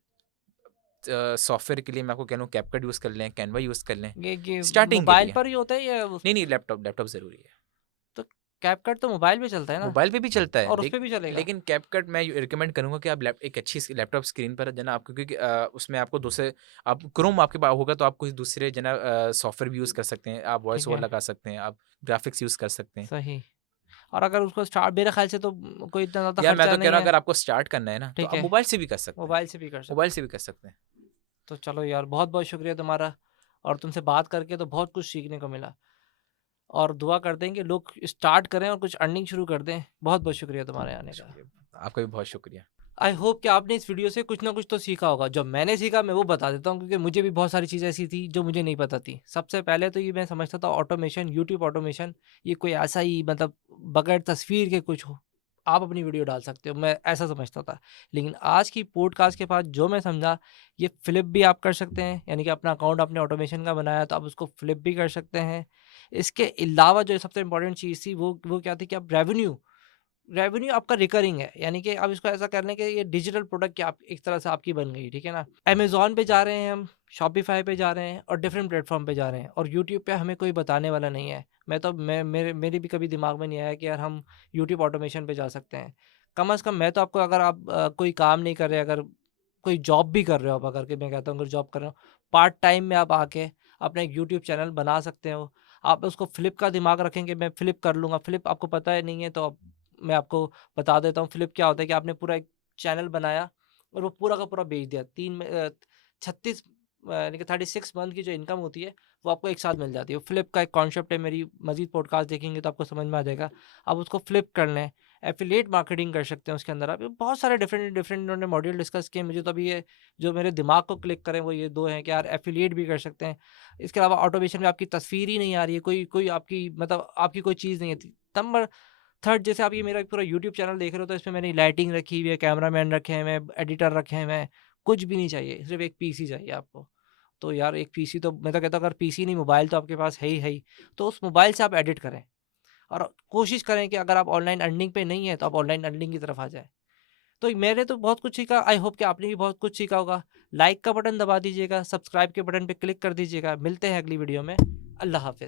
सॉफ्टवेयर के लिए मैं आपको कह रहा हूँ कैपकट यूज़ कर लें, कैनवा यूज़ कर लें, ये स्टार्टिंग के मोबाइल लिए। पर ही होता है या नहीं, लैपटॉप ज़रूरी है। तो कैपकट तो मोबाइल पे चलता है ना, मोबाइल पे भी चलता है, और उसपे भी चलेगा। लेकिन कैपकट मैं रिकमेंड करूँगा कि आप एक अच्छी लैपटॉप स्क्रीन पर जना आपको, क्योंकि उसमें आपको दूसरे, आप क्रोम आपके पास होगा तो आप कुछ दूसरे जना सॉफ्टवेयर भी यूज़ कर सकते हैं, आप वॉइस ठीक ओवर है, लगा सकते हैं, आप ग्राफिक्स यूज़ कर सकते हैं। सही। और अगर उसको स्टार्ट, मेरे ख्याल से तो कोई इतना ज़्यादा यार मैं खर्चा तो कह नहीं रहा हूँ, है। अगर आपको स्टार्ट करना है ना, तो ठीक आप है, मोबाइल से भी कर सकते हैं, मोबाइल से भी कर मोबाइल सकते से हैं। भी कर सकते हैं। तो चलो यार, बहुत बहुत शुक्रिया तुम्हारा, और तुमसे बात करके तो बहुत कुछ सीखने को मिला, और दुआ करते हैं कि लोग स्टार्ट करें और कुछ अर्निंग शुरू कर दें। बहुत बहुत शुक्रिया तुम्हारे आने का। शुक्रिया, आपका भी बहुत शुक्रिया। आई होप कि आपने इस वीडियो से कुछ ना कुछ तो सीखा होगा। जो मैंने सीखा मैं वो बता देता हूँ, क्योंकि मुझे भी बहुत सारी चीज़ें ऐसी थी जो मुझे नहीं पता थी। सबसे पहले तो ये मैं समझता था ऑटोमेशन, यूट्यूब ऑटोमेशन, ये कोई ऐसा ही मतलब बगैर तस्वीर के कुछ हो आप अपनी वीडियो डाल सकते हो, मैं ऐसा समझता था। लेकिन आज की पॉडकास्ट के बाद जो मैं समझा, ये फ्लिप भी आप कर सकते हैं, यानी कि अपना अकाउंट आपने ऑटोमेशन का बनाया तो आप उसको फ्लिप भी कर सकते हैं। इसके अलावा जो सबसे इम्पोर्टेंट चीज़ थी वो क्या थी कि आप रेवेन्यू रेवेन्यू आपका रिकरिंग है, यानी कि आप इसको ऐसा कर लें कि ये डिजिटल प्रोडक्ट की आप एक तरह से आपकी बन गई, ठीक है ना? अमेज़न पे जा रहे हैं हम, शॉपिफ़ाई पे जा रहे हैं और डिफरेंट प्लेटफ़ॉर्म पे जा रहे हैं और यूट्यूब पे हमें कोई बताने वाला नहीं है। मैं तो मैं मेरे मेरी भी कभी दिमाग में नहीं आया कि यार हम यूट्यूब ऑटोमेशन पे जा सकते हैं। कम से कम मैं तो आपको, अगर आप कोई काम नहीं कर रहे, अगर कोई जॉब भी कर रहे हो आप, अगर कि मैं कहता हूँ अगर जॉब कर रहे हो, पार्ट टाइम में आप आके अपना एक यूट्यूब चैनल बना सकते हो। आप उसको फ्लिप का दिमाग रखेंगे, मैं फ्लिप कर लूँगा, फ्लिप आपको पता है नहीं है तो मैं आपको बता देता हूँ। फ्लिप क्या होता है कि आपने पूरा एक चैनल बनाया और वो पूरा का पूरा बेच दिया। 36 यानी कि 36 मंथ की जो इनकम होती है, वो आपको एक साथ मिल जाती है। फ्लिप का एक कॉन्सेप्ट है, मेरी मज़ीद पॉडकास्ट देखेंगे तो आपको समझ में आ जाएगा। आप उसको फ्लिप कर लें, एफ़िलिएट मार्केटिंग कर सकते हैं उसके अंदर आप। ये बहुत सारे डिफरेंट डिफरेंट इन्होंने मॉड्यूल डिस्कस किए। मुझे तो अभी ये जो मेरे दिमाग को क्लिक करें वो ये 2 हैं कि यार एफ़िलिएट भी कर सकते हैं। इसके अलावा ऑटोमेशन में आपकी तस्वीर ही नहीं आ रही है, कोई कोई आपकी मतलब आपकी कोई चीज़ नहीं है। नंबर थर्ड, जैसे आप ये मेरा पूरा यूट्यूब चैनल देख रहे हो तो इसमें मैंने लाइटिंग रखी हुई है, कैमरामैन रखे हैं, मैं एडिटर रखे हैं, मैं कुछ भी नहीं चाहिए, सिर्फ़ एक पीसी चाहिए आपको। तो यार एक पीसी तो मैं तो कहता हूँ, अगर पीसी नहीं मोबाइल तो आपके पास है ही, तो उस मोबाइल से आप एडिट करें और कोशिश करें कि अगर आप ऑनलाइन अर्निंग पे नहीं है तो आप ऑनलाइन अर्निंग की तरफ आ जाएँ। तो मैंने तो बहुत कुछ सीखा, आई होप कि आपने भी बहुत कुछ सीखा होगा। लाइक का बटन दबा दीजिएगा, सब्सक्राइब के बटन पे क्लिक कर दीजिएगा। मिलते हैं अगली वीडियो में। अल्लाह हाफ़िज़।